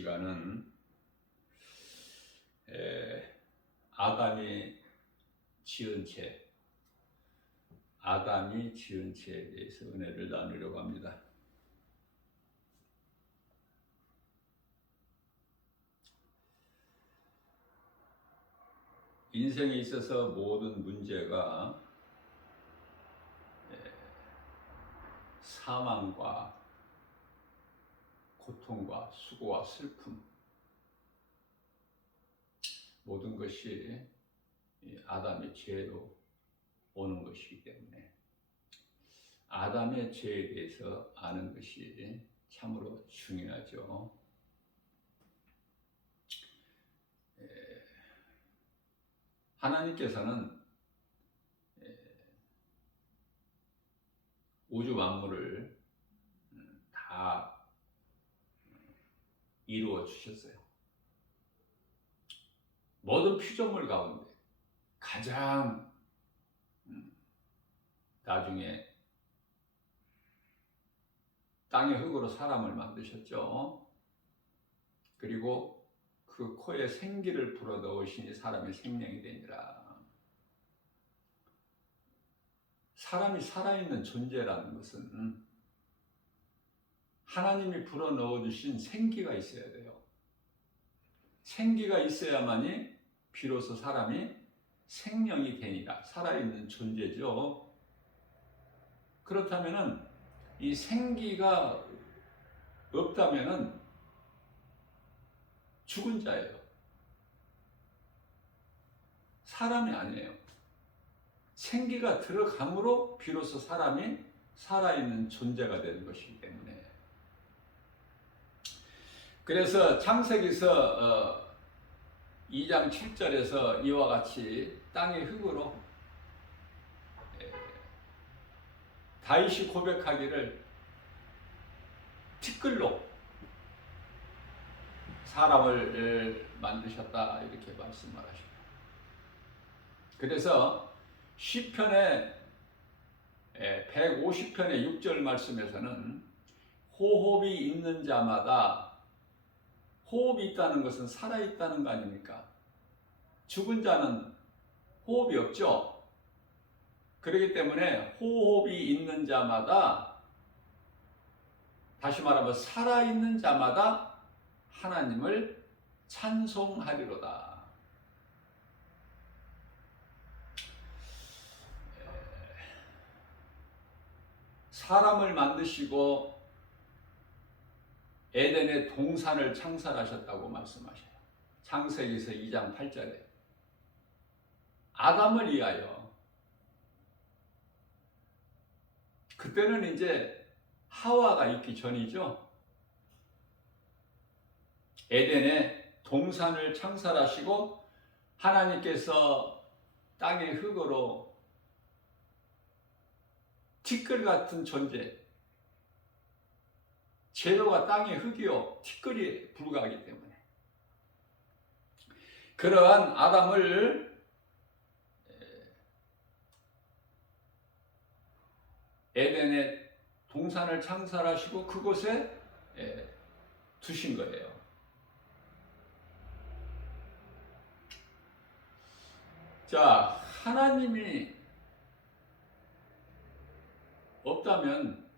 시간은 아담이 지은 죄에 대해서 은혜를 나누려고 합니다. 인생에 있어서 모든 문제가 사망과 고통과 수고와 슬픔, 모든 것이 아담의 죄로 오는 것이기 때문에 아담의 죄에 대해서 아는 것이 참으로 중요하죠. 하나님께서는 우주 만물을 다 이루어 주셨어요. 모든 피조물 가운데 가장 나중에 땅의 흙으로 사람을 만드셨죠. 그리고 그 코에 생기를 불어 넣으시니 사람이 생명이 되니라. 사람이 살아있는 존재라는 것은 하나님이 불어 넣어주신 생기가 있어야 돼요. 생기가 있어야만이 비로소 사람이 생명이 되니라. 살아있는 존재죠. 그렇다면은 이 생기가 없다면은 죽은 자예요. 사람이 아니에요. 생기가 들어감으로 비로소 사람이 살아있는 존재가 되는 것이기 때문에. 그래서 창세기서 2장 7절에서 이와 같이 땅의 흙으로 다윗이 고백하기를 티끌로 사람을 만드셨다 이렇게 말씀하십니다. 그래서 시편의 150편의 6절 말씀에서는 호흡이 있는 자마다, 호흡이 있다는 것은 살아있다는 거 아닙니까? 죽은 자는 호흡이 없죠. 그렇기 때문에 호흡이 있는 자마다, 다시 말하면 살아있는 자마다 하나님을 찬송하리로다. 사람을 만드시고 에덴의 동산을 창설하셨다고 말씀하셔요. 창세기서 2장 8절에 아담을 위하여. 그때는 이제 하와가 있기 전이죠. 에덴의 동산을 창설하시고 하나님께서 땅의 흙으로 티끌 같은 존재, 재료가 땅의 흙이요 티끌이 불과하기 때문에 그러한 아담을 에덴의 동산을 창설하시고 그곳에 두신 거예요. 자, 하나님이 없다면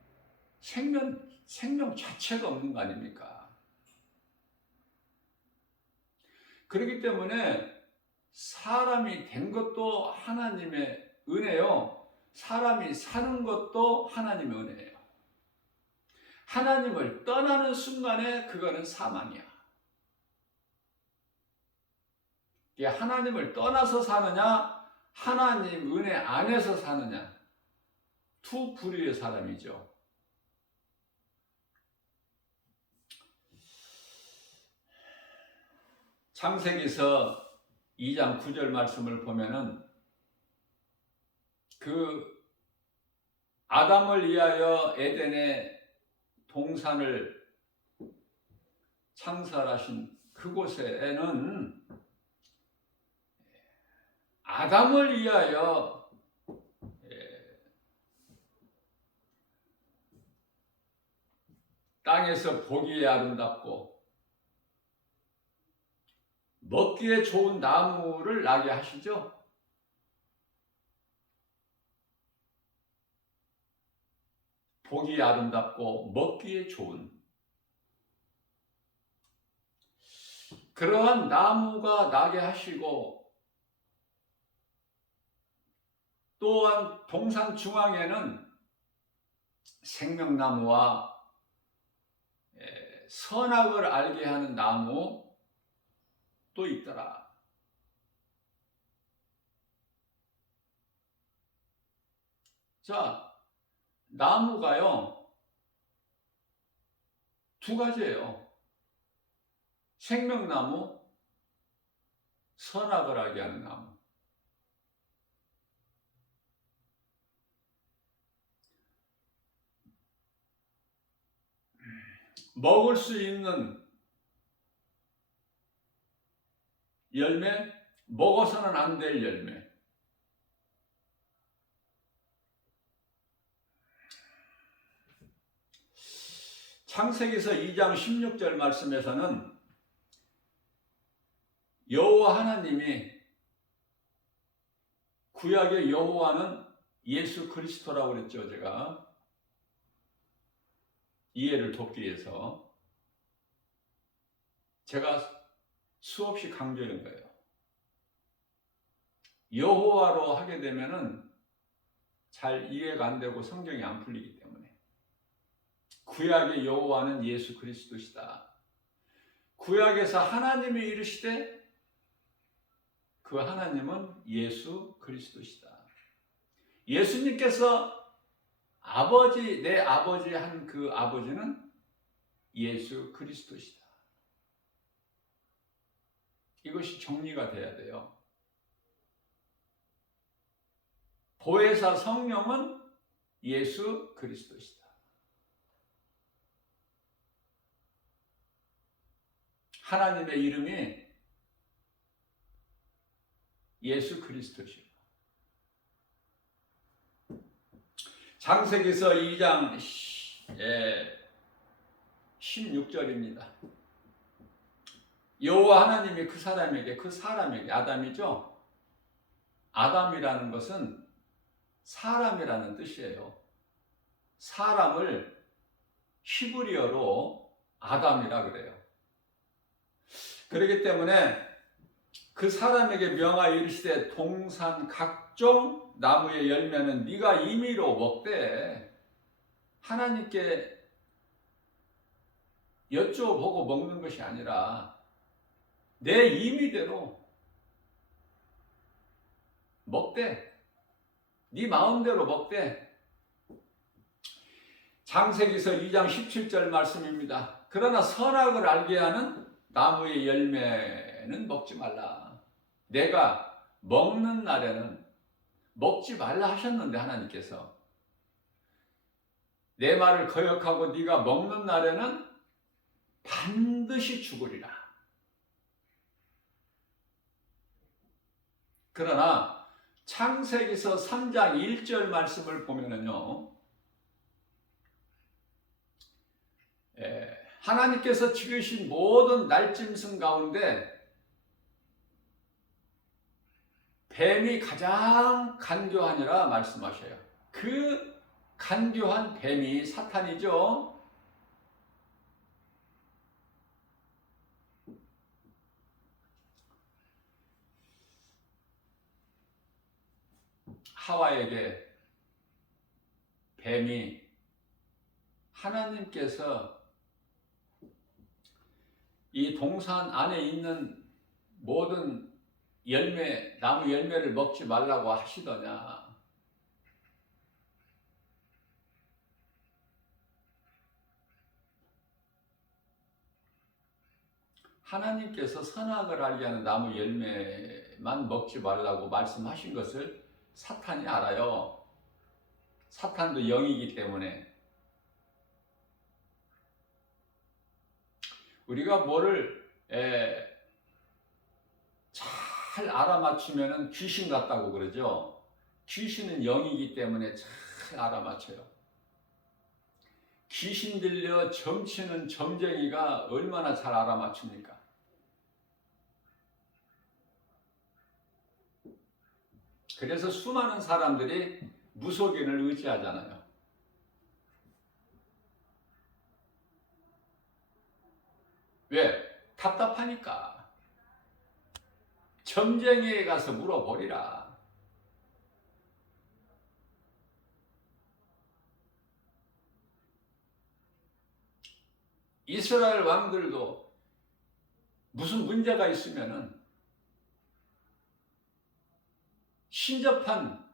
생명 자체가 없는 거 아닙니까? 그렇기 때문에 사람이 된 것도 하나님의 은혜요. 사람이 사는 것도 하나님의 은혜예요. 하나님을 떠나는 순간에 그거는 사망이야. 하나님을 떠나서 사느냐, 하나님 은혜 안에서 사느냐, 두 부류의 사람이죠. 창세기서 2장 9절 말씀을 보면은 그 아담을 위하여 에덴의 동산을 창설하신 그곳에는 아담을 위하여 땅에서 보기에 아름답고 먹기에 좋은 나무를 나게 하시죠. 보기 아름답고 먹기에 좋은 그러한 나무가 나게 하시고, 또한 동산 중앙에는 생명나무와 선악을 알게 하는 나무 또 있더라. 자, 나무가요, 두 가지예요. 생명나무, 선악을 알게 하는 나무. 먹을 수 있는 열매, 먹어서는 안 될 열매. 창세기서 2장 16절 말씀에서는 여호와 하나님이, 구약의 여호와는 예수 그리스도라고 그랬죠. 제가 이해를 돕기 위해서 제가 수없이 강조한 거예요. 여호와로 하게 되면은 잘 이해가 안 되고 성경이 안 풀리기 때문에 구약의 여호와는 예수 그리스도시다. 구약에서 하나님이 이르시되 그 하나님은 예수 그리스도시다. 예수님께서 아버지, 내 아버지 한 그 아버지는 예수 그리스도시다. 이것이 정리가 돼야 돼요. 보혜사 성령은 예수 그리스도시다. 하나님의 이름이 예수 그리스도시다. 창세기서 2장 16절입니다. 여호와 하나님이 그 사람에게 아담이죠. 아담이라는 것은 사람이라는 뜻이에요. 사람을 히브리어로 아담이라 그래요. 그렇기 때문에 그 사람에게 명하여 이르시되 동산 각종 나무의 열매는 네가 임의로 먹되, 하나님께 여쭤보고 먹는 것이 아니라 내 임의대로 먹되, 네 마음대로 먹되. 창세기서 2장 17절 말씀입니다. 그러나 선악을 알게 하는 나무의 열매는 먹지 말라. 내가 먹는 날에는 먹지 말라 하셨는데, 하나님께서 내 말을 거역하고 네가 먹는 날에는 반드시 죽으리라. 그러나 창세기서 3장 1절 말씀을 보면은요, 하나님께서 지으신 모든 날짐승 가운데 뱀이 가장 간교하니라 말씀하셔요. 그 간교한 뱀이 사탄이죠. 하와에게 뱀이, 하나님께서 이 동산 안에 있는 모든 열매, 나무 열매를 먹지 말라고 하시더냐. 하나님께서 선악을 알게 하는 나무 열매만 먹지 말라고 말씀하신 것을 사탄이 알아요. 사탄도 영이기 때문에. 우리가 뭐를 잘 알아맞추면 귀신 같다고 그러죠. 귀신은 영이기 때문에 잘 알아맞혀요. 귀신 들려 점치는 점쟁이가 얼마나 잘 알아맞춥니까? 그래서 수많은 사람들이 무속인을 의지하잖아요. 왜? 답답하니까. 점쟁이에 가서 물어보리라. 이스라엘 왕들도 무슨 문제가 있으면은 신접한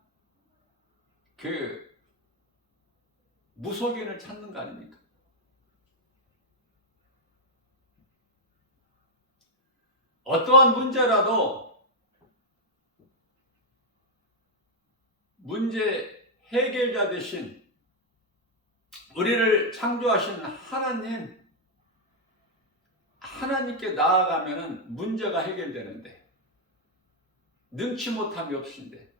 그 무속인을 찾는 거 아닙니까? 어떠한 문제라도 문제 해결자 되신 우리를 창조하신 하나님께 나아가면은 문제가 해결되는데, 능치 못함이 없신데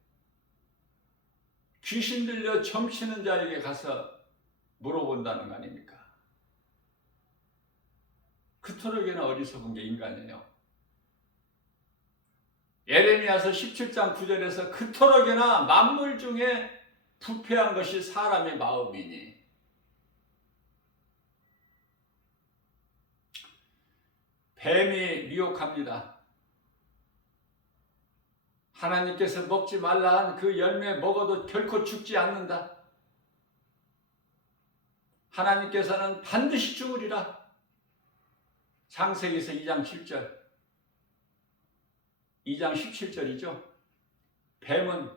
귀신 들려 점치는 자에게 가서 물어본다는 거 아닙니까? 그토록이나 어리석은 게 인간이에요. 예레미야서 17장 9절에서 그토록이나 만물 중에 부패한 것이 사람의 마음이니. 뱀이 미혹합니다. 하나님께서 먹지 말라 한 그 열매 먹어도 결코 죽지 않는다. 하나님께서는 반드시 죽으리라. 창세기서 2장 7절, 2장 17절이죠. 뱀은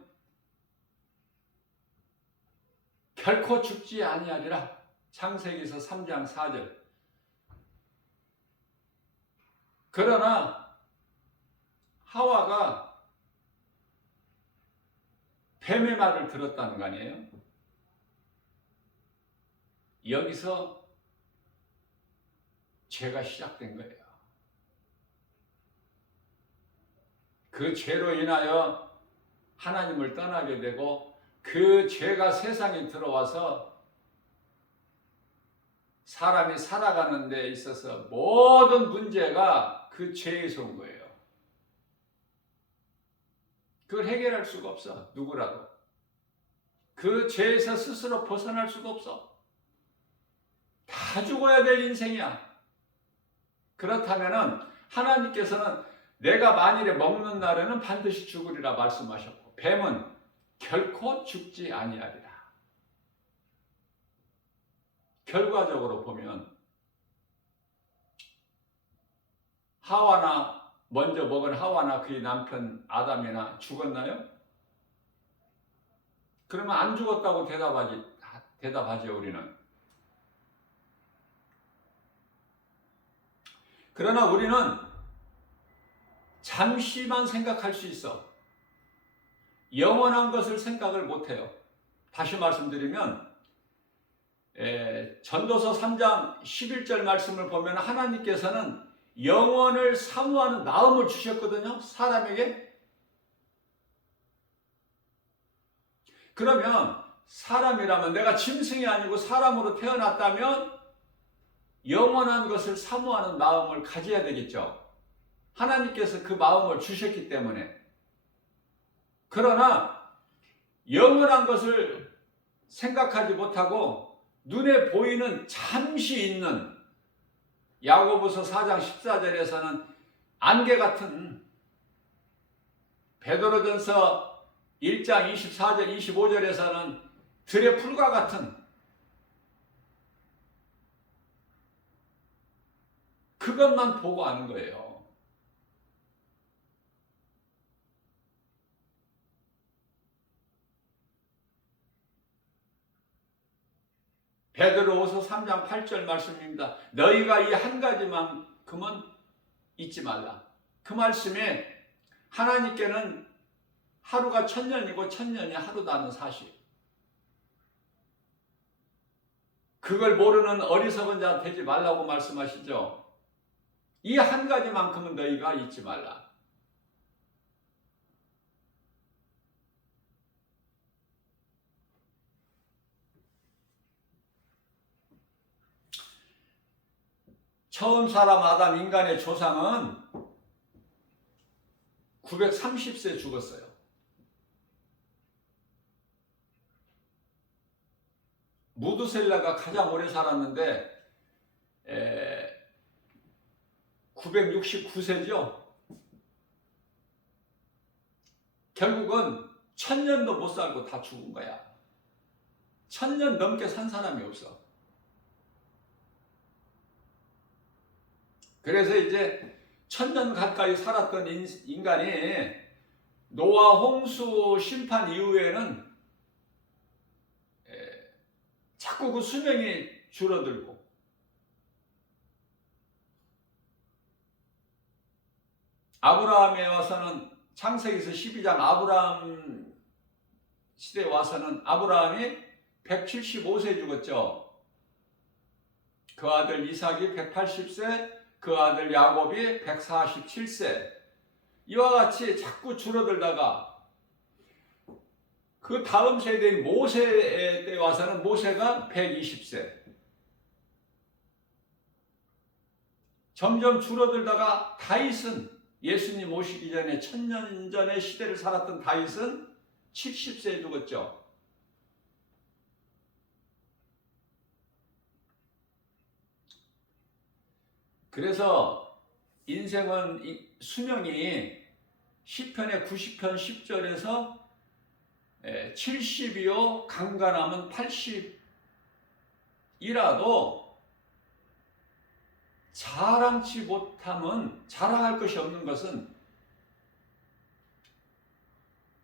결코 죽지 아니하리라. 창세기서 3장 4절. 그러나 하와가 뱀의 말을 들었다는 거 아니에요? 여기서 죄가 시작된 거예요. 그 죄로 인하여 하나님을 떠나게 되고, 그 죄가 세상에 들어와서 사람이 살아가는 데 있어서 모든 문제가 그 죄에서 온 거예요. 그걸 해결할 수가 없어, 누구라도. 그 죄에서 스스로 벗어날 수가 없어. 다 죽어야 될 인생이야. 그렇다면은 하나님께서는 내가 만일에 먹는 날에는 반드시 죽으리라 말씀하셨고, 뱀은 결코 죽지 아니하리라. 결과적으로 보면 먼저 먹은 하와나 그의 남편 아담이나 죽었나요? 그러면 안 죽었다고 대답하죠, 우리는. 그러나 우리는 잠시만 생각할 수 있어. 영원한 것을 생각을 못해요. 다시 말씀드리면 전도서 3장 11절 말씀을 보면 하나님께서는 영원을 사모하는 마음을 주셨거든요, 사람에게. 그러면 사람이라면, 내가 짐승이 아니고 사람으로 태어났다면 영원한 것을 사모하는 마음을 가져야 되겠죠. 하나님께서 그 마음을 주셨기 때문에. 그러나 영원한 것을 생각하지 못하고 눈에 보이는 잠시 있는, 야고보서 4장 14절에서는 안개 같은, 베드로전서 1장 24절 25절에서는 들의 풀과 같은, 그것만 보고 아는 거예요. 베드로후서 3장 8절 말씀입니다. 너희가 이 한 가지만큼은 잊지 말라. 그 말씀에 하나님께는 하루가 1000년이고 1000년이 하루다는 사실, 그걸 모르는 어리석은 자 되지 말라고 말씀하시죠. 이 한 가지만큼은 너희가 잊지 말라. 처음 사람 아담, 인간의 조상은 930세 죽었어요. 무드셀라가 가장 오래 살았는데 969세죠. 결국은 1000년도 못 살고 다 죽은 거야. 1000년 넘게 산 사람이 없어. 그래서 이제 1000년 가까이 살았던 인간이 노아 홍수 심판 이후에는 자꾸 그 수명이 줄어들고, 아브라함에 와서는 창세기서 12장 아브라함 시대에 와서는 아브라함이 175세에 죽었죠. 그 아들 이삭이 180세, 그 아들 야곱이 147세. 이와 같이 자꾸 줄어들다가 그 다음 세대인 모세 때 와서는 모세가 120세. 점점 줄어들다가 다윗은 예수님 오시기 전에 1000년 전의 시대를 살았던 다윗은 70세에 죽었죠. 그래서 인생은 수명이 시편의 90편 10절에서 70이요 강간하면 80이라도 자랑치 못하면, 자랑할 것이 없는 것은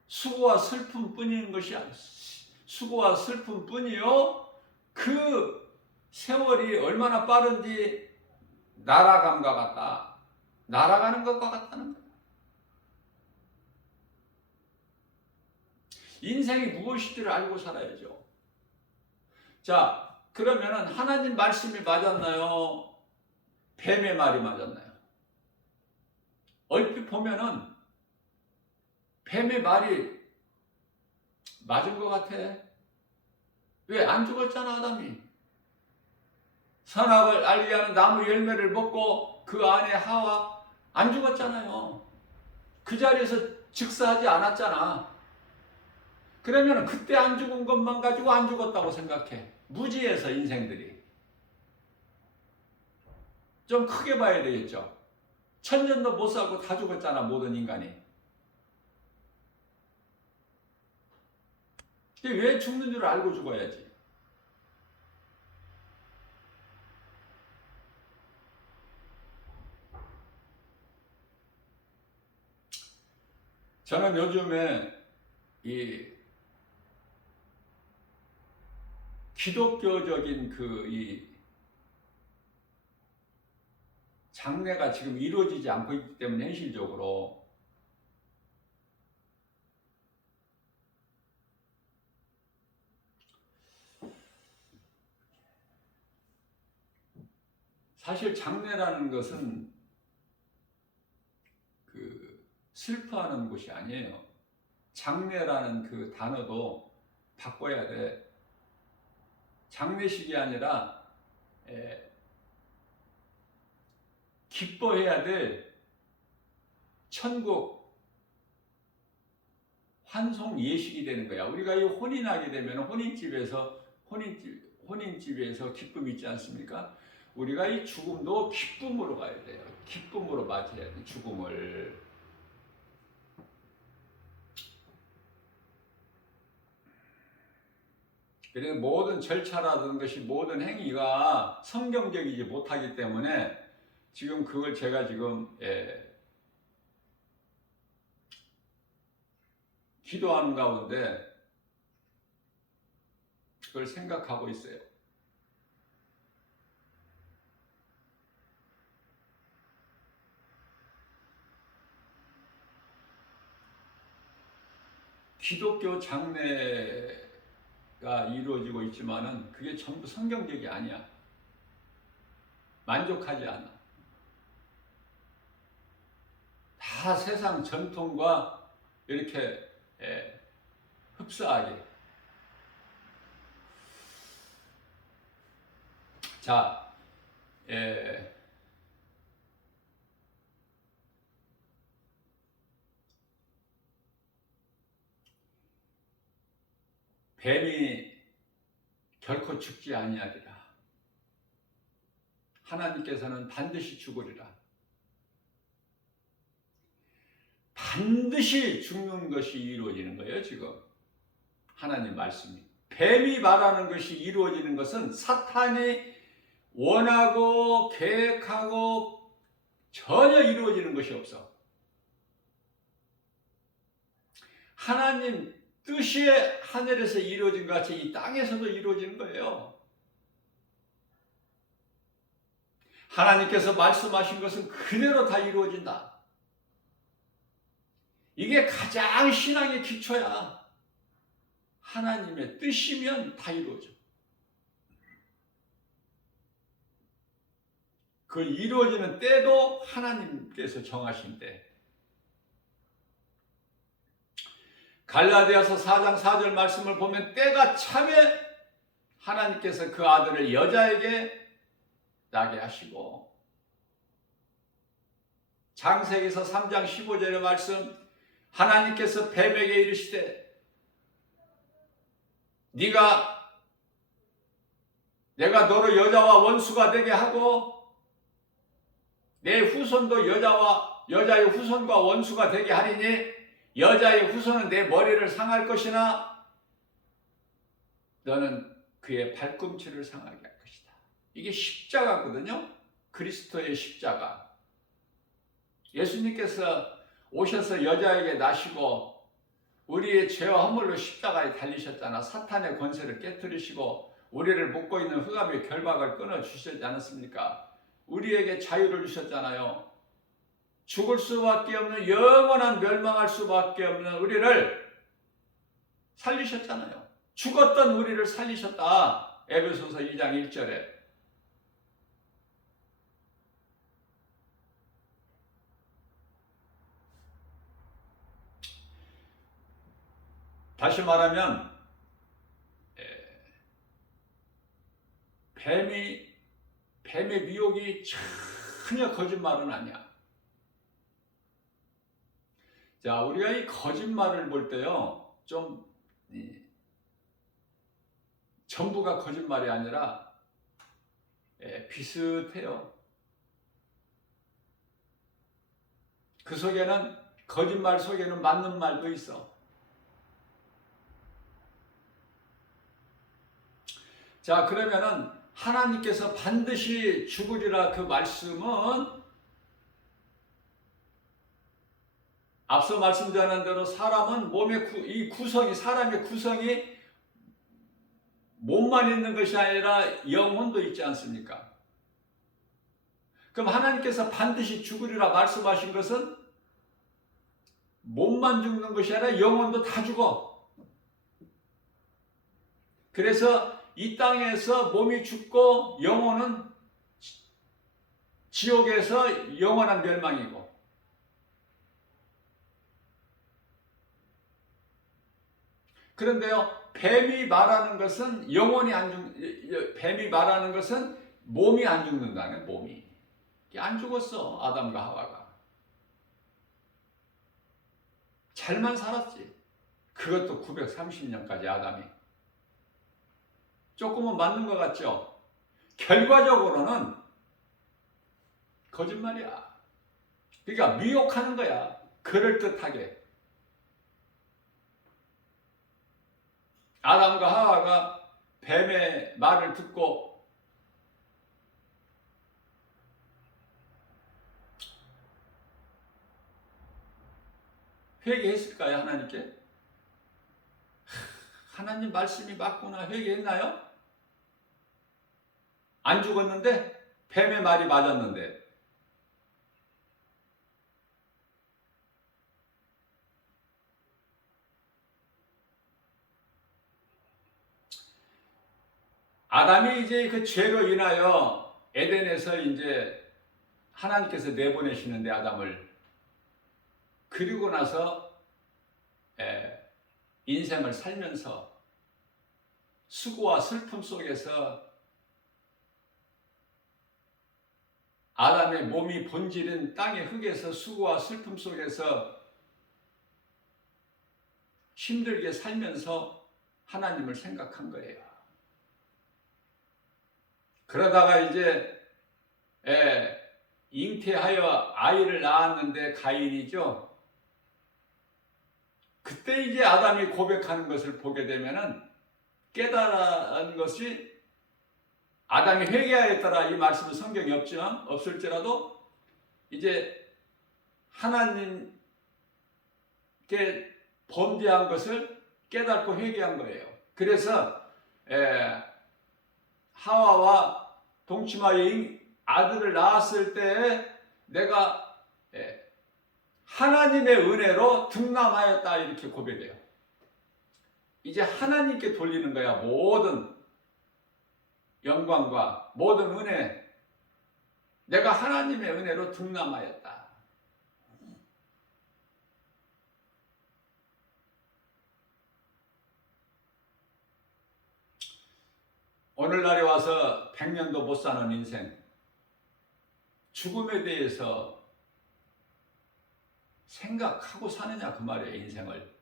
수고와 슬픔 뿐인 것이 아니야. 수고와 슬픔 뿐이요 그 세월이 얼마나 빠른지 날아감과 같다. 날아가는 것과 같다는 거야. 인생이 무엇인지를 알고 살아야죠. 자, 그러면은 하나님 말씀이 맞았나요? 뱀의 말이 맞았나요? 얼핏 보면은 뱀의 말이 맞은 것 같아. 왜? 안 죽었잖아, 아담이. 선악을 알게 하는 나무 열매를 먹고 그 안에 하와 안 죽었잖아요. 그 자리에서 즉사하지 않았잖아. 그러면 그때 안 죽은 것만 가지고 안 죽었다고 생각해. 무지해서 인생들이. 좀 크게 봐야 되겠죠. 1000년도 못 살고 다 죽었잖아, 모든 인간이. 근데 왜 죽는 줄 알고 죽어야지. 저는 요즘에 이 기독교적인 이 장례가 지금 이루어지지 않고 있기 때문에 현실적으로 사실 장례라는 것은 슬퍼하는 곳이 아니에요. 장례라는 그 단어도 바꿔야 돼. 장례식이 아니라 기뻐해야 될 천국 환송 예식이 되는 거야. 우리가 이 혼인하게 되면 혼인집에서 기쁨이 있지 않습니까? 우리가 이 죽음도 기쁨으로 가야 돼요. 기쁨으로 맞이해야 돼, 죽음을. 그래서 모든 절차라든 것이, 모든 행위가 성경적이지 못하기 때문에 지금 그걸 제가 지금 기도하는 가운데 그걸 생각하고 있어요. 기독교 장례가 이루어지고 있지만은 그게 전부 성경적이 아니야. 만족하지 않아. 다 세상 전통과 이렇게 흡사하게. 자, 뱀이 결코 죽지 아니하리라. 하나님께서는 반드시 죽으리라. 반드시 죽는 것이 이루어지는 거예요, 지금. 하나님 말씀이. 뱀이 말하는 것이 이루어지는 것은 사탄이 원하고 계획하고 전혀 이루어지는 것이 없어. 하나님 뜻이 하늘에서 이루어진 것 같이 이 땅에서도 이루어지는 거예요. 하나님께서 말씀하신 것은 그대로 다 이루어진다. 이게 가장 신앙의 기초야. 하나님의 뜻이면 다 이루어져. 그 이루어지는 때도 하나님께서 정하신 때. 갈라디아서 4장 4절 말씀을 보면 때가 참에 하나님께서 그 아들을 여자에게 나게 하시고, 창세기서 3장 15절의 말씀, 하나님께서 뱀에게 이르시되 내가 너를 여자와 원수가 되게 하고 내 후손도 여자의 후손과 원수가 되게 하리니 여자의 후손은 내 머리를 상할 것이나 너는 그의 발꿈치를 상하게 할 것이다. 이게 십자가거든요. 그리스도의 십자가. 예수님께서 오셔서 여자에게 나시고 우리의 죄와 허물로 십자가에 달리셨잖아. 사탄의 권세를 깨뜨리시고 우리를 묶고 있는 흑암의 결박을 끊어주셨지 않았습니까? 우리에게 자유를 주셨잖아요. 죽을 수밖에 없는, 영원한 멸망할 수밖에 없는 우리를 살리셨잖아요. 죽었던 우리를 살리셨다. 에베소서 2장 1절에. 다시 말하면 뱀의 미혹이 전혀 거짓말은 아니야. 자, 우리가 이 거짓말을 볼 때요, 좀 전부가 거짓말이 아니라 비슷해요. 그 속에는, 거짓말 속에는 맞는 말도 있어. 자, 그러면은 하나님께서 반드시 죽으리라 그 말씀은 앞서 말씀드린 대로 사람은 이 구성이, 사람의 구성이 몸만 있는 것이 아니라 영혼도 있지 않습니까? 그럼 하나님께서 반드시 죽으리라 말씀하신 것은 몸만 죽는 것이 아니라 영혼도 다 죽어. 그래서 이 땅에서 몸이 죽고 영혼은 지옥에서 영원한 멸망이고, 그런데요, 뱀이 말하는 것은 뱀이 말하는 것은 몸이 안 죽는다네. 몸이 안 죽었어. 아담과 하와가 잘만 살았지. 그것도 930년까지 아담이. 조금은 맞는 것 같죠? 결과적으로는 거짓말이야. 그러니까 미혹하는 거야. 그럴듯하게. 아담과 하와가 뱀의 말을 듣고 회개했을까요? 하나님께? 하나님 말씀이 맞구나. 회개했나요? 안 죽었는데? 뱀의 말이 맞았는데. 아담이 이제 그 죄로 인하여 에덴에서 이제 하나님께서 내보내시는데, 아담을. 그리고 나서 인생을 살면서 수고와 슬픔 속에서 아담의 몸이 본질인 땅의 흙에서 수고와 슬픔 속에서 힘들게 살면서 하나님을 생각한 거예요. 그러다가 이제 잉태하여 아이를 낳았는데 가인이죠. 그때 이제 아담이 고백하는 것을 보게 되면은 깨달은 것이 아담이 회개하였더라 이 말씀은 성경에 없지만 없을지라도 이제 하나님께 범죄한 것을 깨닫고 회개한 거예요. 그래서 하와와 동침하여 아들을 낳았을 때 내가 하나님의 은혜로 등남하였다 이렇게 고백해요. 이제 하나님께 돌리는 거야. 모든 영광과 모든 은혜. 내가 하나님의 은혜로 등남하였다. 오늘날에 와서 100년도 못 사는 인생, 죽음에 대해서 생각하고 사느냐 그 말이에요. 인생을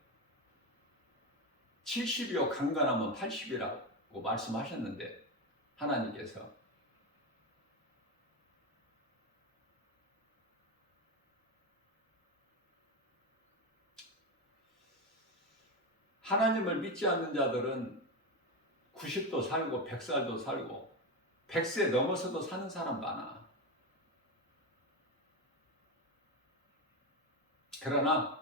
70이요 강건하면 80이라고 말씀하셨는데 하나님께서 하나님을 믿지 않는 자들은 90도 살고 100살도 살고 100세 넘어서도 사는 사람 많아. 그러나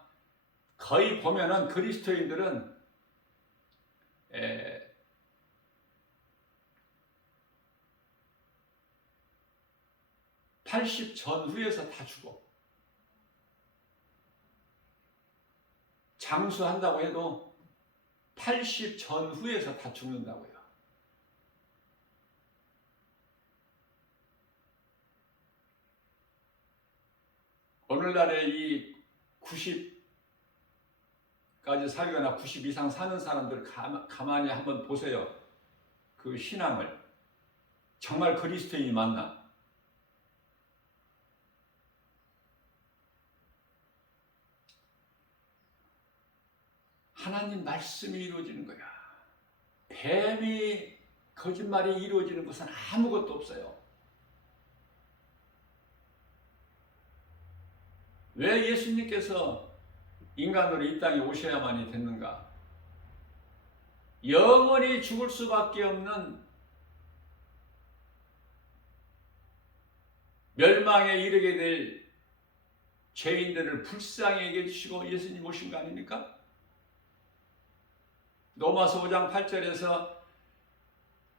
거의 보면은 그리스도인들은 80 전후에서 다 죽어. 장수한다고 해도 80 전후에서 다 죽는다고요. 오늘날에 이 90까지 살거나 90 이상 사는 사람들 가만히 한번 보세요. 그 신앙을. 정말 그리스도인이 맞나? 하나님 말씀이 이루어지는 거야. 뱀이 거짓말이 이루어지는 것은 아무것도 없어요. 왜 예수님께서 인간으로 이 땅에 오셔야만이 됐는가? 영원히 죽을 수밖에 없는 멸망에 이르게 될 죄인들을 불쌍히 여겨 주시고 예수님 오신 거 아닙니까? 로마서 5장 8절에서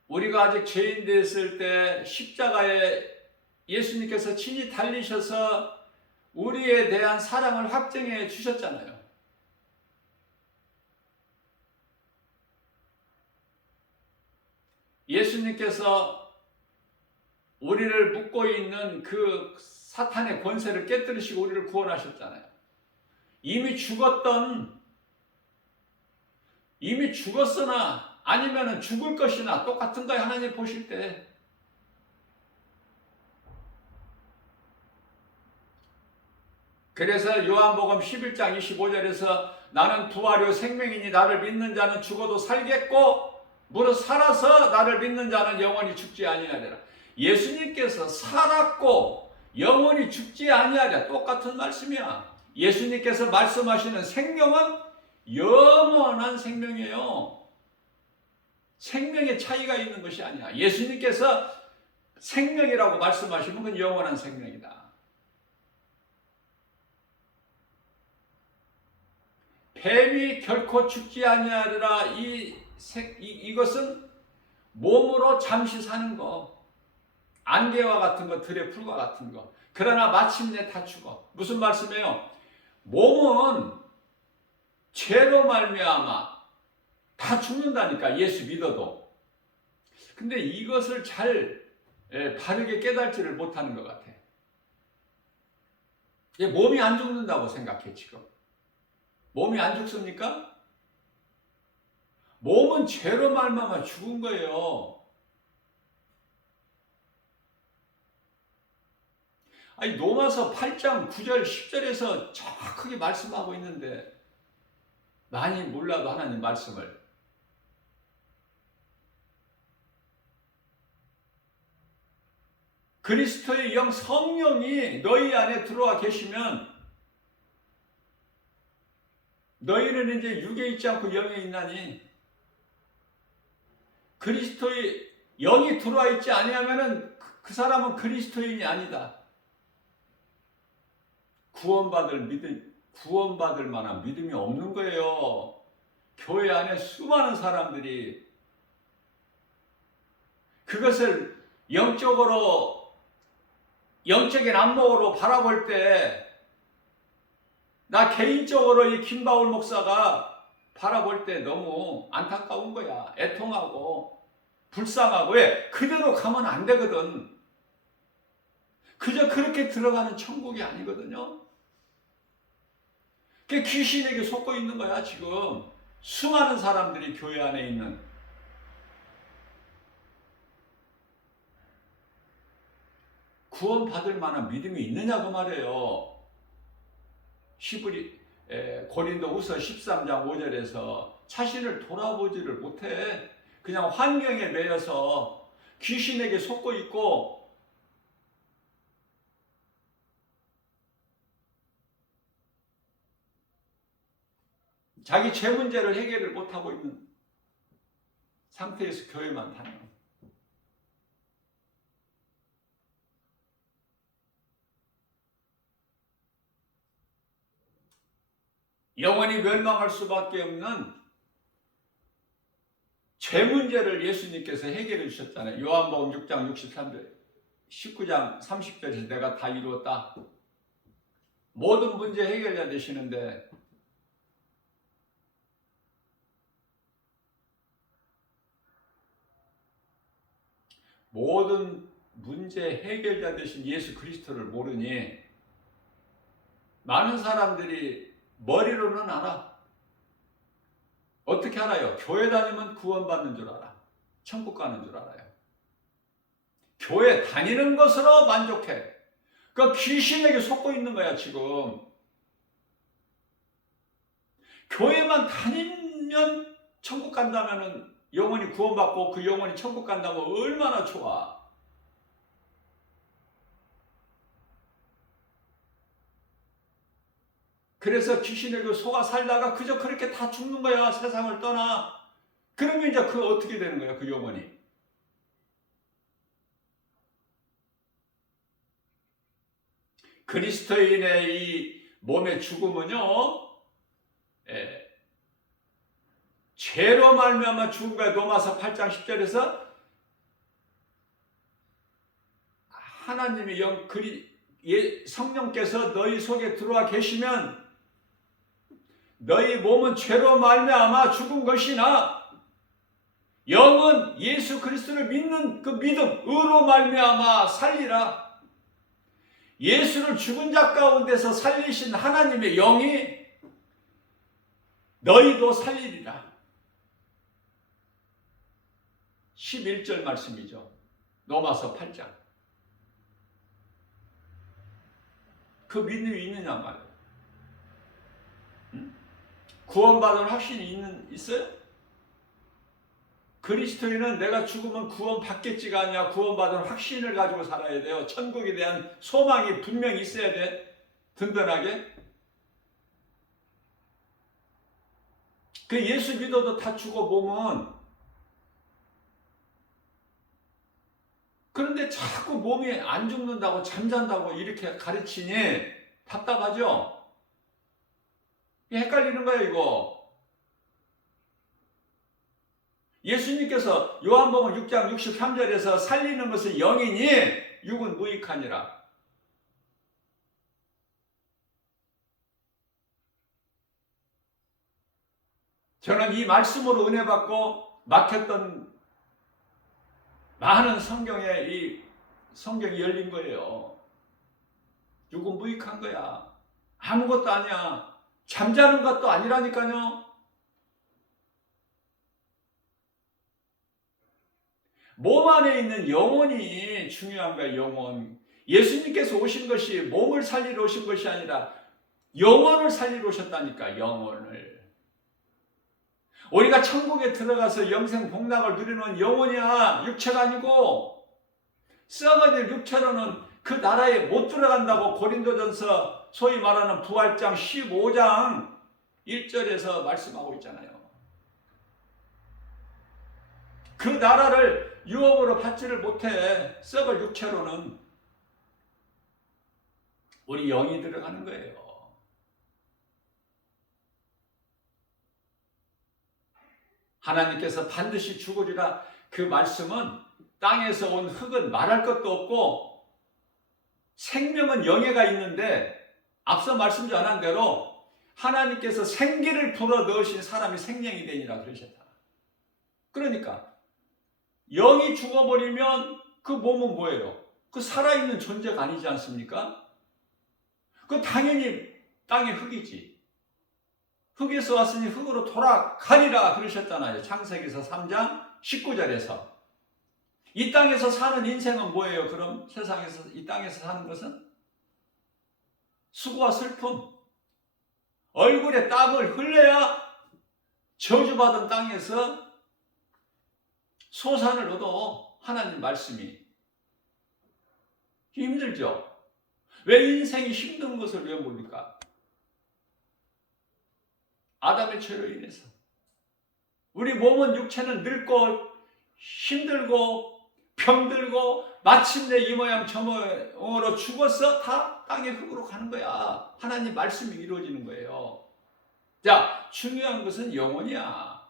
우리가 아직 죄인 됐을 때 십자가에 예수님께서 친히 달리셔서 우리에 대한 사랑을 확증해 주셨잖아요. 예수님께서 우리를 묶고 있는 그 사탄의 권세를 깨뜨리시고 우리를 구원하셨잖아요. 이미 죽었으나 아니면 죽을 것이나 똑같은 거예요. 하나님 보실 때. 그래서 요한복음 11장 25절에서 나는 부활이요 생명이니 나를 믿는 자는 죽어도 살겠고 무릇 살아서 나를 믿는 자는 영원히 죽지 아니하리라. 예수님께서 살았고 영원히 죽지 아니하리라. 똑같은 말씀이야. 예수님께서 말씀하시는 생명은 영원한 생명이에요. 생명의 차이가 있는 것이 아니야. 예수님께서 생명이라고 말씀하시는 건 영원한 생명이다. 뱀이 결코 죽지 아니하리라. 이것은 몸으로 잠시 사는 거, 안개와 같은 거, 들의 풀과 같은 거. 그러나 마침내 다 죽어. 무슨 말씀이에요? 몸은 죄로 말미암아 다 죽는다니까. 예수 믿어도. 근데 이것을 잘 바르게 깨달지를 못하는 것 같아. 몸이 안 죽는다고 생각해 지금. 몸이 안 죽습니까? 몸은 죄로 말미암아 죽은 거예요. 아니 로마서 8장 9절 10절에서 정확하게 말씀하고 있는데 많이 몰라도 하나님 말씀을 그리스도의 영 성령이 너희 안에 들어와 계시면 너희는 이제 육에 있지 않고 영에 있나니 그리스도의 영이 들어와 있지 아니하면은 그 사람은 그리스도인이 아니다. 구원받을 만한 믿음이 없는 거예요. 교회 안에 수많은 사람들이 그것을 영적인 안목으로 바라볼 때 나 개인적으로 이 김바울 목사가 바라볼 때 너무 안타까운 거야. 애통하고 불쌍하고. 왜? 그대로 가면 안 되거든. 그저 그렇게 들어가는 천국이 아니거든요. 그 귀신에게 속고 있는 거야 지금. 수많은 사람들이 교회 안에 있는. 구원받을 만한 믿음이 있느냐 그 말이에요. 고린도후서 13장 5절에서 자신을 돌아보지를 못해. 그냥 환경에 매여서 귀신에게 속고 있고 자기 죄 문제를 해결을 못하고 있는 상태에서 교회만 다녀요. 영원히 멸망할 수밖에 없는 죄 문제를 예수님께서 해결해 주셨잖아요. 요한복음 6장 63절, 19장 30절에서 내가 다 이루었다. 모든 문제 해결자 되시는데 모든 문제 해결자 되신 예수 그리스도를 모르니 많은 사람들이 머리로는 알아. 어떻게 알아요? 교회 다니면 구원받는 줄 알아. 천국 가는 줄 알아요. 교회 다니는 것으로 만족해. 그 귀신에게 속고 있는 거야 지금. 교회만 다니면 천국 간다면은 영혼이 구원받고 그 영혼이 천국 간다면 얼마나 좋아. 그래서 귀신에게 속아 살다가 그저 그렇게 다 죽는 거야. 세상을 떠나. 그러면 이제 그 어떻게 되는 거야 그 영혼이. 그리스도인의 이 몸의 죽음은요, 죄로 말미암아 죽은 거야. 로마서 8장 10절에서 하나님의 성령께서 너희 속에 들어와 계시면 너희 몸은 죄로 말미암아 죽은 것이나 영은 예수 그리스도를 믿는 그 믿음으로 말미암아 살리라. 예수를 죽은 자 가운데서 살리신 하나님의 영이 너희도 살리리라. 11절 말씀이죠. 로마서 8장. 그 믿음이 있느냐 말이에요. 구원받을 확신이 있어요? 그리스도인은 내가 죽으면 구원받겠지가 아니야. 구원받은 확신을 가지고 살아야 돼요. 천국에 대한 소망이 분명히 있어야 돼. 든든하게. 그 예수 믿어도 다 죽어 보면, 그런데 자꾸 몸이 안 죽는다고 잠잔다고 이렇게 가르치니 답답하죠? 헷갈리는 거예요 이거. 예수님께서 요한복음 6장 63절에서 살리는 것은 영이니 육은 무익하니라. 저는 이 말씀으로 은혜 받고 막혔던 많은 성경이 열린 거예요. 육은 무익한 거야. 아무것도 아니야. 잠자는 것도 아니라니까요. 몸 안에 있는 영혼이 중요한 거야. 영혼. 예수님께서 오신 것이 몸을 살리러 오신 것이 아니라 영혼을 살리러 오셨다니까. 영혼을. 우리가 천국에 들어가서 영생 복락을 누리는 영혼이야. 육체가 아니고. 썩어질 육체로는 그 나라에 못 들어간다고 고린도전서 소위 말하는 부활장 15장 1절에서 말씀하고 있잖아요. 그 나라를 유업으로 받지를 못해. 썩을 육체로는 우리 영이 들어가는 거예요. 하나님께서 반드시 죽으리라 그 말씀은 땅에서 온 흙은 말할 것도 없고 생명은 영예가 있는데 앞서 말씀 전한 대로 하나님께서 생기를 불어 넣으신 사람이 생명이 되니라 그러셨다. 그러니까 영이 죽어버리면 그 몸은 뭐예요? 그 살아있는 존재가 아니지 않습니까? 그 당연히 땅의 흙이지. 흙에서 왔으니 흙으로 돌아가리라 그러셨잖아요. 창세기서 3장 19절에서. 이 땅에서 사는 인생은 뭐예요? 그럼 세상에서 이 땅에서 사는 것은 수고와 슬픔, 얼굴에 땀을 흘려야 저주받은 땅에서 소산을 얻어. 하나님 말씀이 힘들죠. 왜 인생이 힘든 것을 왜 모릅니까? 아담의 죄로 인해서 우리 몸은 육체는 늙고 힘들고 병들고 마침내 이 모양 저 모양으로 죽어서 다 땅의 흙으로 가는 거야. 하나님 말씀이 이루어지는 거예요. 자, 중요한 것은 영혼이야.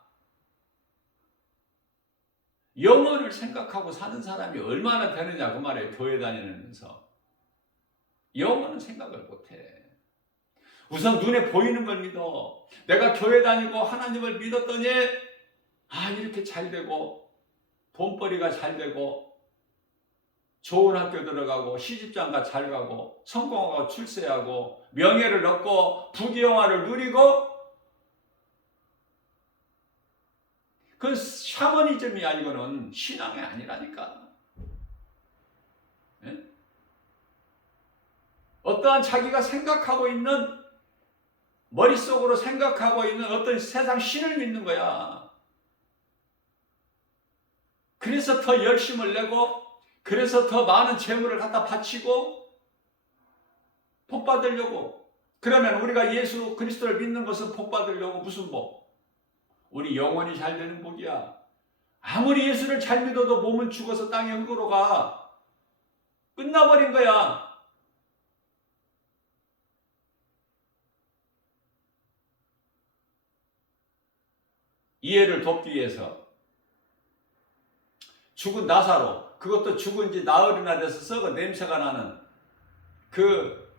영혼을 생각하고 사는 사람이 얼마나 되느냐 그 말이에요. 교회 다니면서 영혼은 생각을 못해. 우선 눈에 보이는 걸 믿어. 내가 교회 다니고 하나님을 믿었더니 이렇게 잘 되고 돈벌이가 잘 되고 좋은 학교 들어가고 시집장가 잘 가고 성공하고 출세하고 명예를 얻고 부귀영화를 누리고 그 샤머니즘이야. 이거는 신앙이 아니라니까. 네? 어떠한 자기가 생각하고 있는 머릿속으로 생각하고 있는 어떤 세상 신을 믿는 거야. 그래서 더 열심을 내고 그래서 더 많은 재물을 갖다 바치고 복 받으려고. 그러면 우리가 예수 그리스도를 믿는 것은 복 받으려고. 무슨 복? 우리 영혼이 잘 되는 복이야. 아무리 예수를 잘 믿어도 몸은 죽어서 땅의 흙으로 가. 끝나버린 거야. 이해를 돕기 위해서 죽은 나사로, 그것도 죽은 지 나흘이나 돼서 썩어 냄새가 나는 그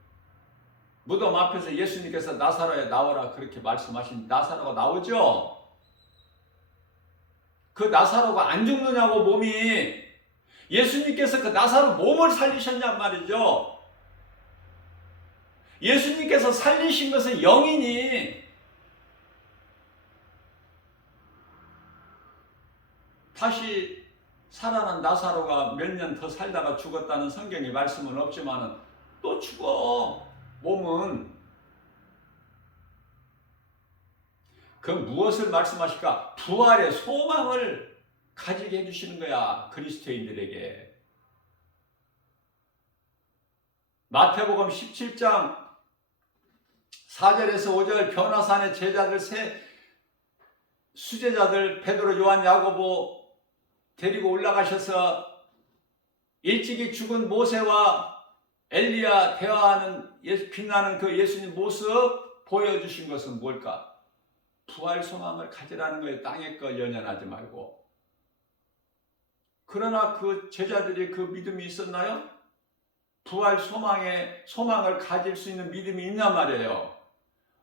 무덤 앞에서 예수님께서 나사로야 나오라 그렇게 말씀하신 나사로가 나오죠. 그 나사로가 안 죽느냐고 몸이. 예수님께서 그 나사로 몸을 살리셨냔 말이죠. 예수님께서 살리신 것은 영이니 다시 살아난 나사로가 몇 년 더 살다가 죽었다는 성경의 말씀은 없지만 또 죽어. 몸은. 그 무엇을 말씀하실까? 부활의 소망을 가지게 해주시는 거야. 그리스도인들에게. 마태복음 17장 4절에서 5절 변화산의 제자들 세 수제자들 베드로, 요한, 야고보 데리고 올라가셔서 일찍이 죽은 모세와 엘리야 대화하는 빛나는 그 예수님 모습 보여주신 것은 뭘까? 부활 소망을 가지라는 거예요. 땅의 거 연연하지 말고. 그러나 그 제자들이 그 믿음이 있었나요? 부활 소망을 가질 수 있는 믿음이 있냔 말이에요.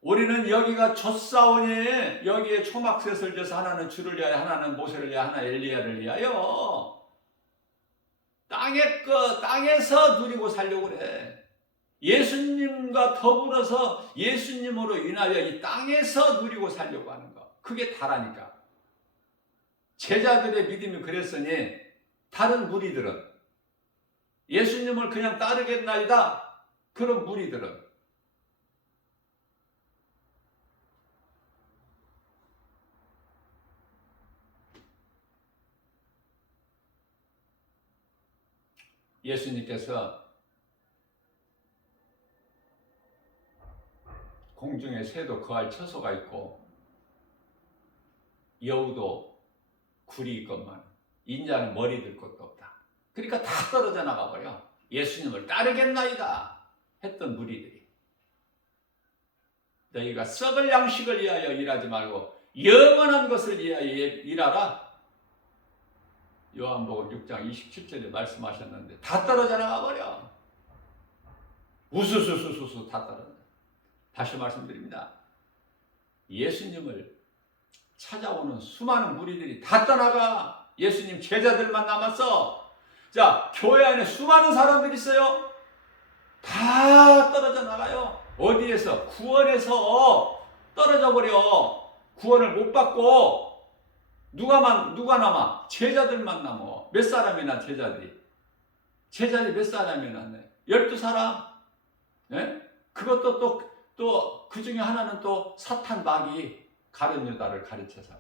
우리는 여기가 젖사오니 여기에 초막셋을 져서 하나는 주를 위하여 하나는 모세를 위하여 하나 엘리야를 위하여 땅의 거 땅에서 누리고 살려고 그래. 예수님과 더불어서 예수님으로 인하여 이 땅에서 누리고 살려고 하는 거. 그게 다라니까. 제자들의 믿음이 그랬으니 다른 무리들은 예수님을 그냥 따르겠나이다. 그런 무리들은 예수님께서 공중에 새도 거할 처소가 있고 여우도 굴이 있건만 인자는 머리 들 것도 없다. 그러니까 다 떨어져 나가버려. 예수님을 따르겠나이다 했던 무리들이. 너희가 썩을 양식을 위하여 일하지 말고 영원한 것을 위하여 일하라. 요한복음 6장 27절에 말씀하셨는데 다 떨어져 나가버려. 우수수수수수 다 떨어져. 다시 말씀드립니다. 예수님을 찾아오는 수많은 무리들이 다 떠나가. 예수님 제자들만 남았어. 자, 교회 안에 수많은 사람들이 있어요. 다 떨어져 나가요. 어디에서? 구원에서 떨어져 버려. 구원을 못 받고 누가 남아? 제자들만 남아. 몇 사람이나 제자들이 몇 사람이나? 12사람. 네? 그것도 또 그 중에 하나는 또 사탄 마귀 가룟 유다를 가르쳐서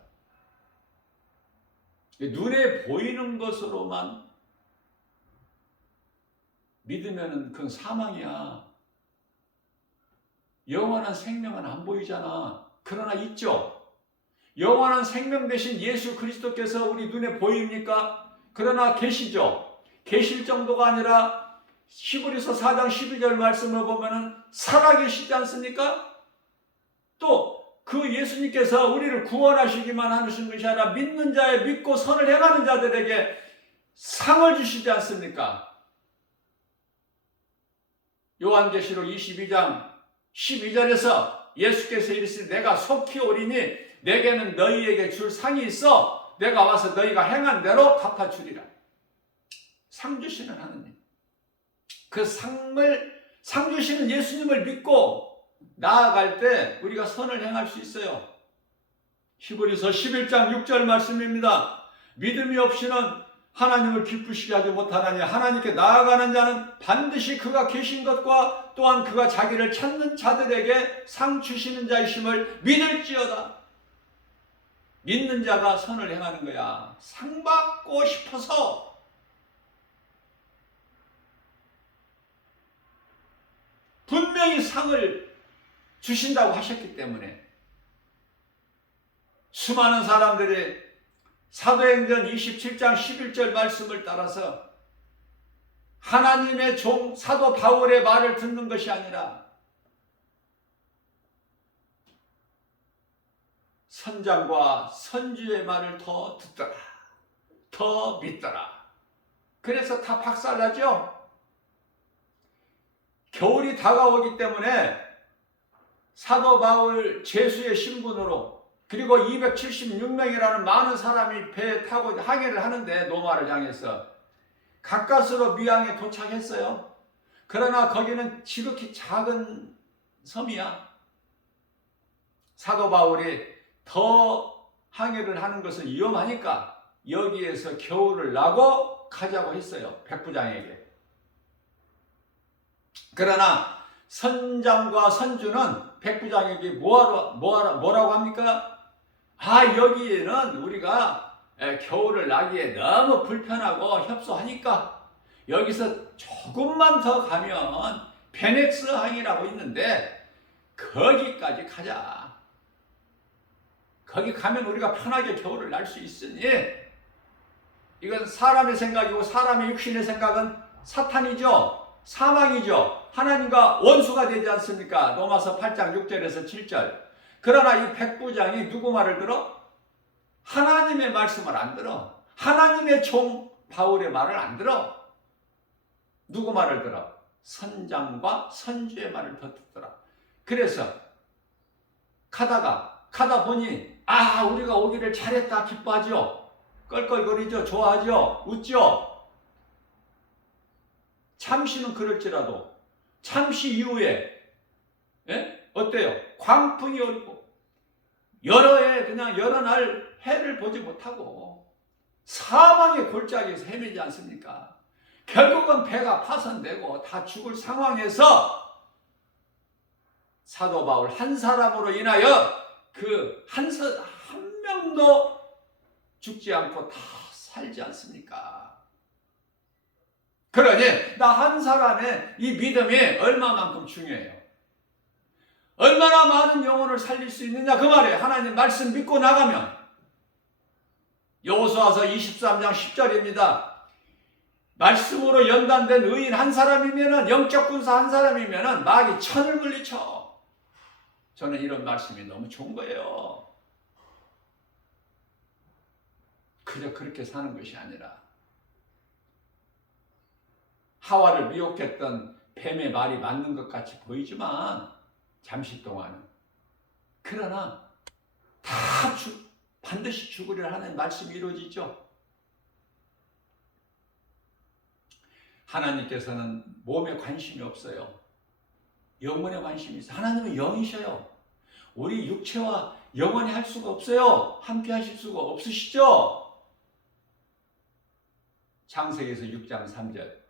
눈에 보이는 것으로만 믿으면은 그건 사망이야. 영원한 생명은 안 보이잖아. 그러나 있죠. 영원한 생명 되신 예수 그리스도께서 우리 눈에 보입니까? 그러나 계시죠. 계실 정도가 아니라 히브리서 4장 11절 말씀을 보면은 살아계시지 않습니까? 또 그 예수님께서 우리를 구원하시기만 하신 것이 아니라 믿는 자의 믿고 선을 행하는 자들에게 상을 주시지 않습니까? 요한계시록 22장 12절에서 예수께서 이르시되 내가 속히 오리니 내게는 너희에게 줄 상이 있어 내가 와서 너희가 행한 대로 갚아주리라. 상 주시는 하느님. 그 상 주시는 예수님을 믿고 나아갈 때 우리가 선을 행할 수 있어요. 히브리서 11장 6절 말씀입니다. 믿음이 없이는 하나님을 기쁘시게 하지 못하나니 하나님께 나아가는 자는 반드시 그가 계신 것과 또한 그가 자기를 찾는 자들에게 상 주시는 자이심을 믿을지어다. 믿는 자가 선을 행하는 거야. 상 받고 싶어서. 분명히 상을 주신다고 하셨기 때문에 수많은 사람들이 사도행전 27장 11절 말씀을 따라서 하나님의 종 사도 바울의 말을 듣는 것이 아니라 선장과 선주의 말을 더 듣더라. 더 믿더라. 그래서 다 박살나죠. 겨울이 다가오기 때문에 사도 바울 제수의 신분으로 그리고 276명이라는 많은 사람이 배에 타고 항해를 하는데 노마를 향해서 가까스로 미항에 도착했어요. 그러나 거기는 지극히 작은 섬이야. 사도 바울이 더 항해를 하는 것은 위험하니까 여기에서 겨울을 나고 가자고 했어요. 백부장에게. 그러나 선장과 선주는 백부장에게 뭐라고 합니까? 여기에는 우리가 겨울을 나기에 너무 불편하고 협소하니까 여기서 조금만 더 가면 베넥스 항이라고 있는데 거기까지 가자. 거기 가면 우리가 편하게 겨울을 날 수 있으니 이건 사람의 생각이고 사람의 육신의 생각은 사탄이죠. 사망이죠. 하나님과 원수가 되지 않습니까? 로마서 8장 6절에서 7절. 그러나 이 백부장이 누구 말을 들어? 하나님의 말씀을 안 들어. 하나님의 종 바울의 말을 안 들어. 누구 말을 들어? 선장과 선주의 말을 더 듣더라. 그래서 가다 보니 우리가 오기를 잘했다 기뻐하죠. 껄껄거리죠. 좋아하죠. 웃죠. 잠시는 그럴지라도 잠시 이후에 어때요? 광풍이 오고 여러 날 해를 보지 못하고 사망의 골짜기에서 헤매지 않습니까? 결국은 배가 파손되고 다 죽을 상황에서 사도 바울 한 사람으로 인하여 그 한 명도 죽지 않고 다 살지 않습니까? 그러니 나 한 사람의 이 믿음이 얼마만큼 중요해요. 얼마나 많은 영혼을 살릴 수 있느냐 그 말이에요. 하나님 말씀 믿고 나가면. 여호수아서 23장 10절입니다. 말씀으로 연단된 의인 한 사람이면은, 영적 군사 한 사람이면은 마귀 천을 물리쳐. 저는 이런 말씀이 너무 좋은 거예요. 그저 그렇게 사는 것이 아니라 하와를 미혹했던 뱀의 말이 맞는 것 같이 보이지만 잠시 동안은, 그러나 다 반드시 죽으리라 하는 말씀이 이루어지죠. 하나님께서는 몸에 관심이 없어요. 영혼에 관심이 있어요. 하나님은 영이셔요. 우리 육체와 영원히 할 수가 없어요. 함께 하실 수가 없으시죠. 창세기에서 6장 3절.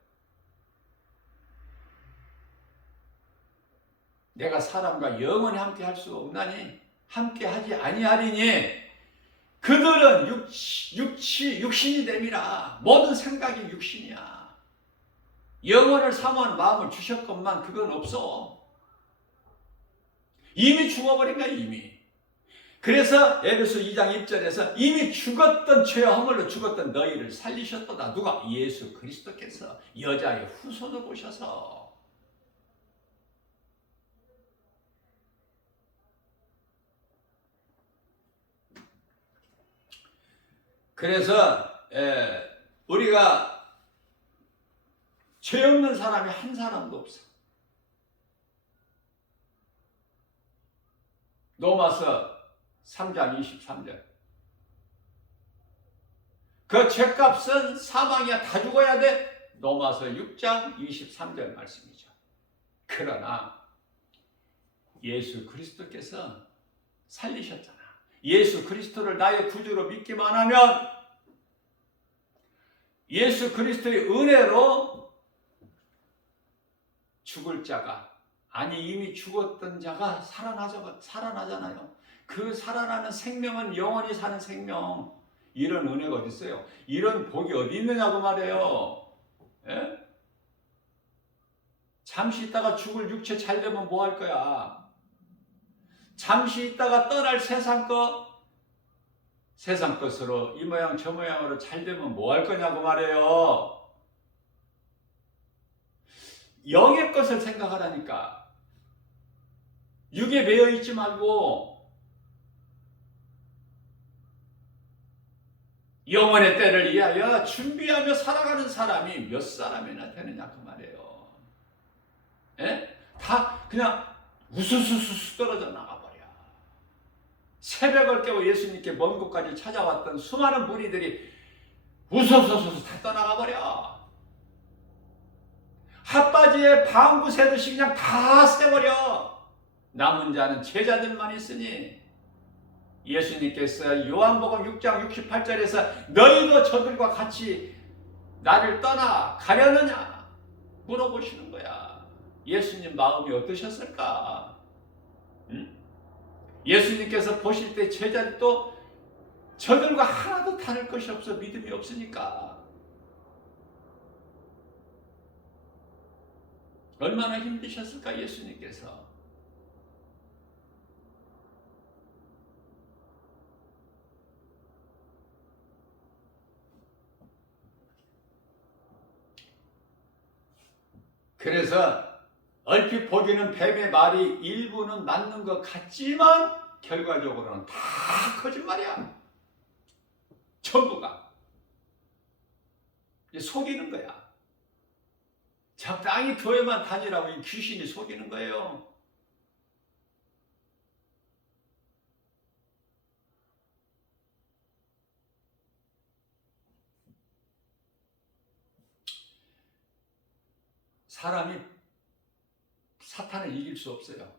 내가 사람과 영원히 함께 할 수가 없나니 함께 하지 아니하리니 그들은 육신이 됨이라. 모든 생각이 육신이야. 영혼을 사모하는 마음을 주셨건만 그건 없어. 이미 죽어버린 거야, 이미. 그래서 에베소 2장 1절에서 이미 죽었던 죄와 허물로 죽었던 너희를 살리셨도다. 누가? 예수 그리스도께서 여자의 후손을 오셔서. 그래서 우리가 죄 없는 사람이 한 사람도 없어. 로마서 3장 23절. 그 죄값은 사망이야. 다 죽어야 돼. 로마서 6장 23절 말씀이죠. 그러나 예수 그리스도께서 살리셨잖아. 예수 그리스도를 나의 구주로 믿기만 하면 예수 그리스도의 은혜로 죽을 자가, 아니 이미 죽었던 자가 살아나잖아요. 그 살아나는 생명은 영원히 사는 생명. 이런 은혜가 어디 있어요? 이런 복이 어디 있느냐고 말해요. 예? 잠시 있다가 죽을 육체 잘 되면 뭐 할 거야? 잠시 있다가 떠날 세상 것으로 이 모양 저 모양으로 잘 되면 뭐 할 거냐고 말해요. 영의 것을 생각하라니까. 육에 매여 있지 말고 영원의 때를 위하여 준비하며 살아가는 사람이 몇 사람이나 되느냐 그 말이에요. 예? 다 그냥 우수수수 떨어져 나가버려. 새벽을 깨워 예수님께 먼 곳까지 찾아왔던 수많은 무리들이 우수수수 다 떠나가버려. 핫바지에 방구 새듯이 그냥 다 새버려. 남은 자는 제자들만 있으니 예수님께서 요한복음 6장 68절에서 너희도 저들과 같이 나를 떠나 가려느냐 물어보시는 거야. 예수님 마음이 어떠셨을까? 응? 예수님께서 보실 때 제자들도 저들과 하나도 다를 것이 없어. 믿음이 없으니까. 얼마나 힘드셨을까 예수님께서. 그래서 얼핏 보기는 뱀의 말이 일부는 맞는 것 같지만 결과적으로는 다 거짓말이야. 전부가. 속이는 거야. 적당히 교회만 다니라고 이 귀신이 속이는 거예요. 사람이 사탄을 이길 수 없어요.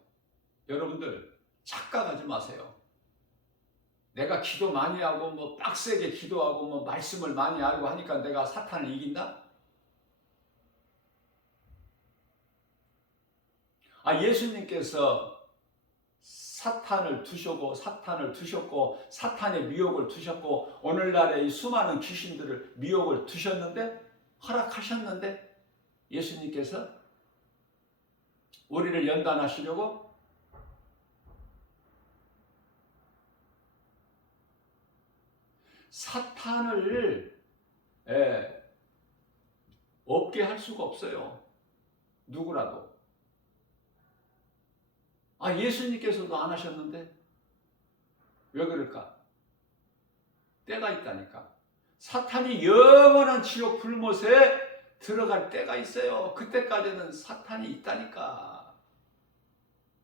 여러분들 착각하지 마세요. 내가 기도 많이 하고 뭐 빡세게 기도하고 뭐 말씀을 많이 알고 하니까 내가 사탄을 이긴다? 예수님께서 사탄을 두셨고 사탄의 미혹을 두셨고 오늘날의 이 수많은 귀신들을 미혹을 두셨는데 허락하셨는데 예수님께서 우리를 연단하시려고? 사탄을 없게 할 수가 없어요. 누구라도. 예수님께서도 안 하셨는데 왜 그럴까? 때가 있다니까. 사탄이 영원한 지옥 불못에 들어갈 때가 있어요. 그때까지는 사탄이 있다니까.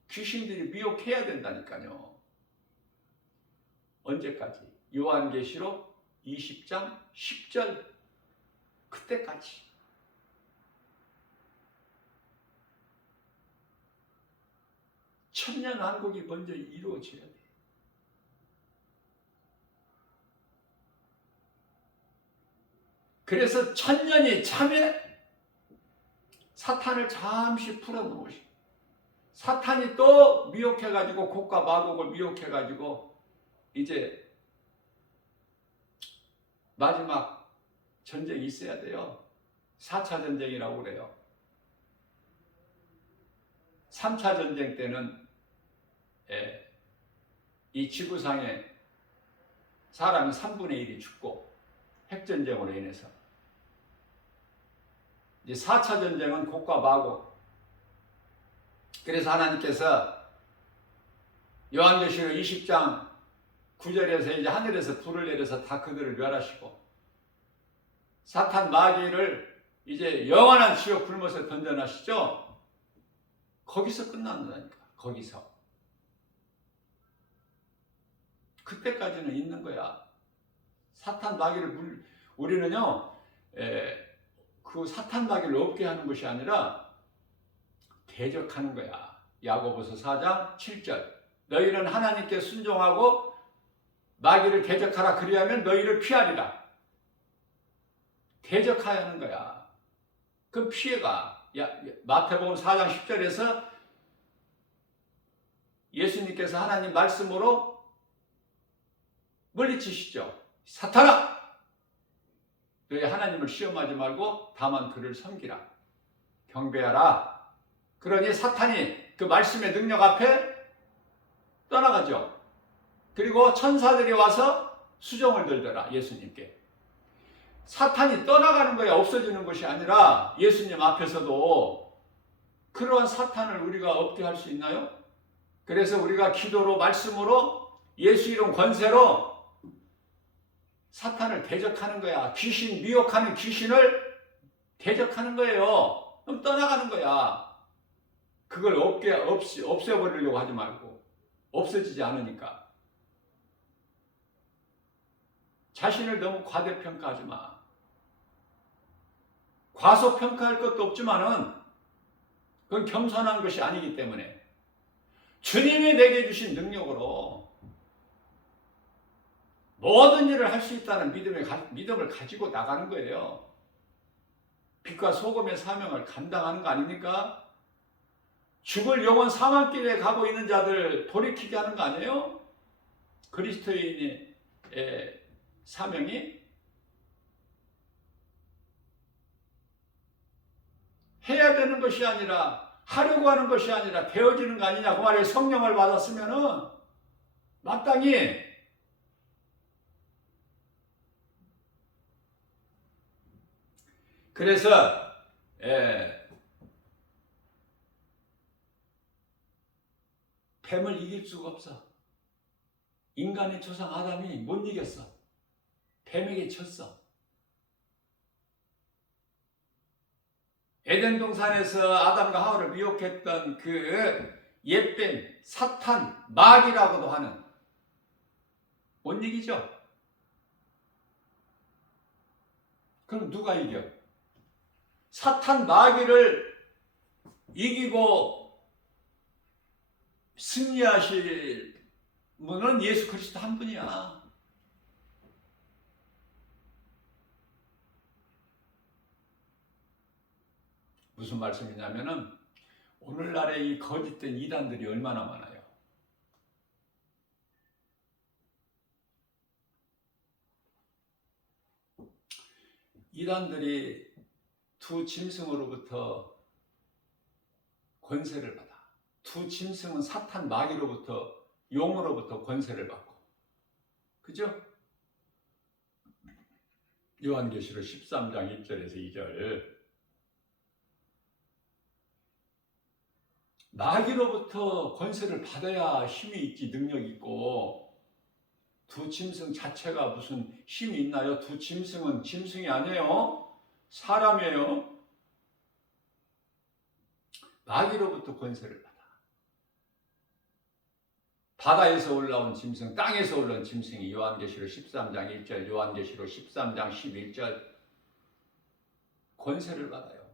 귀신들이 미혹해야 된다니까요. 언제까지? 요한계시록 20장 10절 그때까지. 천년왕국이 먼저 이루어져야 돼. 그래서 천년이 참에 사탄을 잠시 풀어놓으시. 사탄이 또 미혹해가지고 곡과 마곡을 미혹해가지고 이제 마지막 전쟁이 있어야 돼요. 4차 전쟁이라고 그래요. 3차 전쟁 때는 이 지구상에 사람이 3분의 1이 죽고 핵전쟁으로 인해서 이제 4차 전쟁은 곡과 마곡. 그래서 하나님께서 요한계시록 20장 9절에서 이제 하늘에서 불을 내려서 다 그들을 멸하시고 사탄 마귀를 이제 영원한 지옥 불못에 던져놔시죠. 거기서 끝난다니까. 거기서. 그때까지는 있는 거야. 사탄 마귀를 우리는요 그 사탄 마귀를 없게 하는 것이 아니라 대적하는 거야. 야고보서 4장 7절. 너희는 하나님께 순종하고 마귀를 대적하라. 그리하면 너희를 피하리라. 대적해야 하는 거야. 그럼 피해가. 마태복음 4장 10절에서 예수님께서 하나님 말씀으로 물리치시죠. 사탄아! 너희 하나님을 시험하지 말고 다만 그를 섬기라. 경배하라. 그러니 사탄이 그 말씀의 능력 앞에 떠나가죠. 그리고 천사들이 와서 수종을 들더라. 예수님께. 사탄이 떠나가는 거야. 없어지는 것이 아니라 예수님 앞에서도 그러한 사탄을 우리가 없게 할 수 있나요? 그래서 우리가 기도로 말씀으로 예수 이름 권세로 사탄을 대적하는 거야. 귀신 미혹하는 귀신을 대적하는 거예요. 그럼 떠나가는 거야. 그걸 없애버리려고 하지 말고. 없어지지 않으니까. 자신을 너무 과대평가하지 마. 과소평가할 것도 없지만은 그건 겸손한 것이 아니기 때문에 주님이 내게 주신 능력으로 모든 일을 할 수 있다는 믿음을 가지고 나가는 거예요. 빛과 소금의 사명을 감당하는 거 아닙니까? 죽을 영원 사망길에 가고 있는 자들 돌이키게 하는 거 아니에요? 그리스도인의 사명이 해야 되는 것이 아니라 하려고 하는 것이 아니라 되어지는 거 아니냐. 그 말에 성령을 받았으면은 마땅히 그래서 뱀을 이길 수가 없어. 인간의 조상 아담이 못 이겼어. 뱀에게 졌어. 에덴 동산에서 아담과 하와를 미혹했던 그 옛뱀, 사탄, 마귀라고도 하는 못 이기죠? 그럼 누가 이겨? 사탄, 마귀를 이기고 승리하실 분은 예수 그리스도 한 분이야. 무슨 말씀이냐면은 오늘날의 이 거짓된 이단들이 얼마나 많아요. 이단들이 두 짐승으로부터 권세를 받아. 두 짐승은 사탄 마귀로부터, 용으로부터 권세를 받고. 그죠? 요한계시록 13장 1절에서 2절. 마귀로부터 권세를 받아야 힘이 있지, 능력이 있고. 두 짐승 자체가 무슨 힘이 있나요? 두 짐승은 짐승이 아니에요. 사람이에요. 마귀로부터 권세를 받아. 바다에서 올라온 짐승, 땅에서 올라온 짐승이 요한계시록 13장 1절, 요한계시록 13장 11절 권세를 받아요.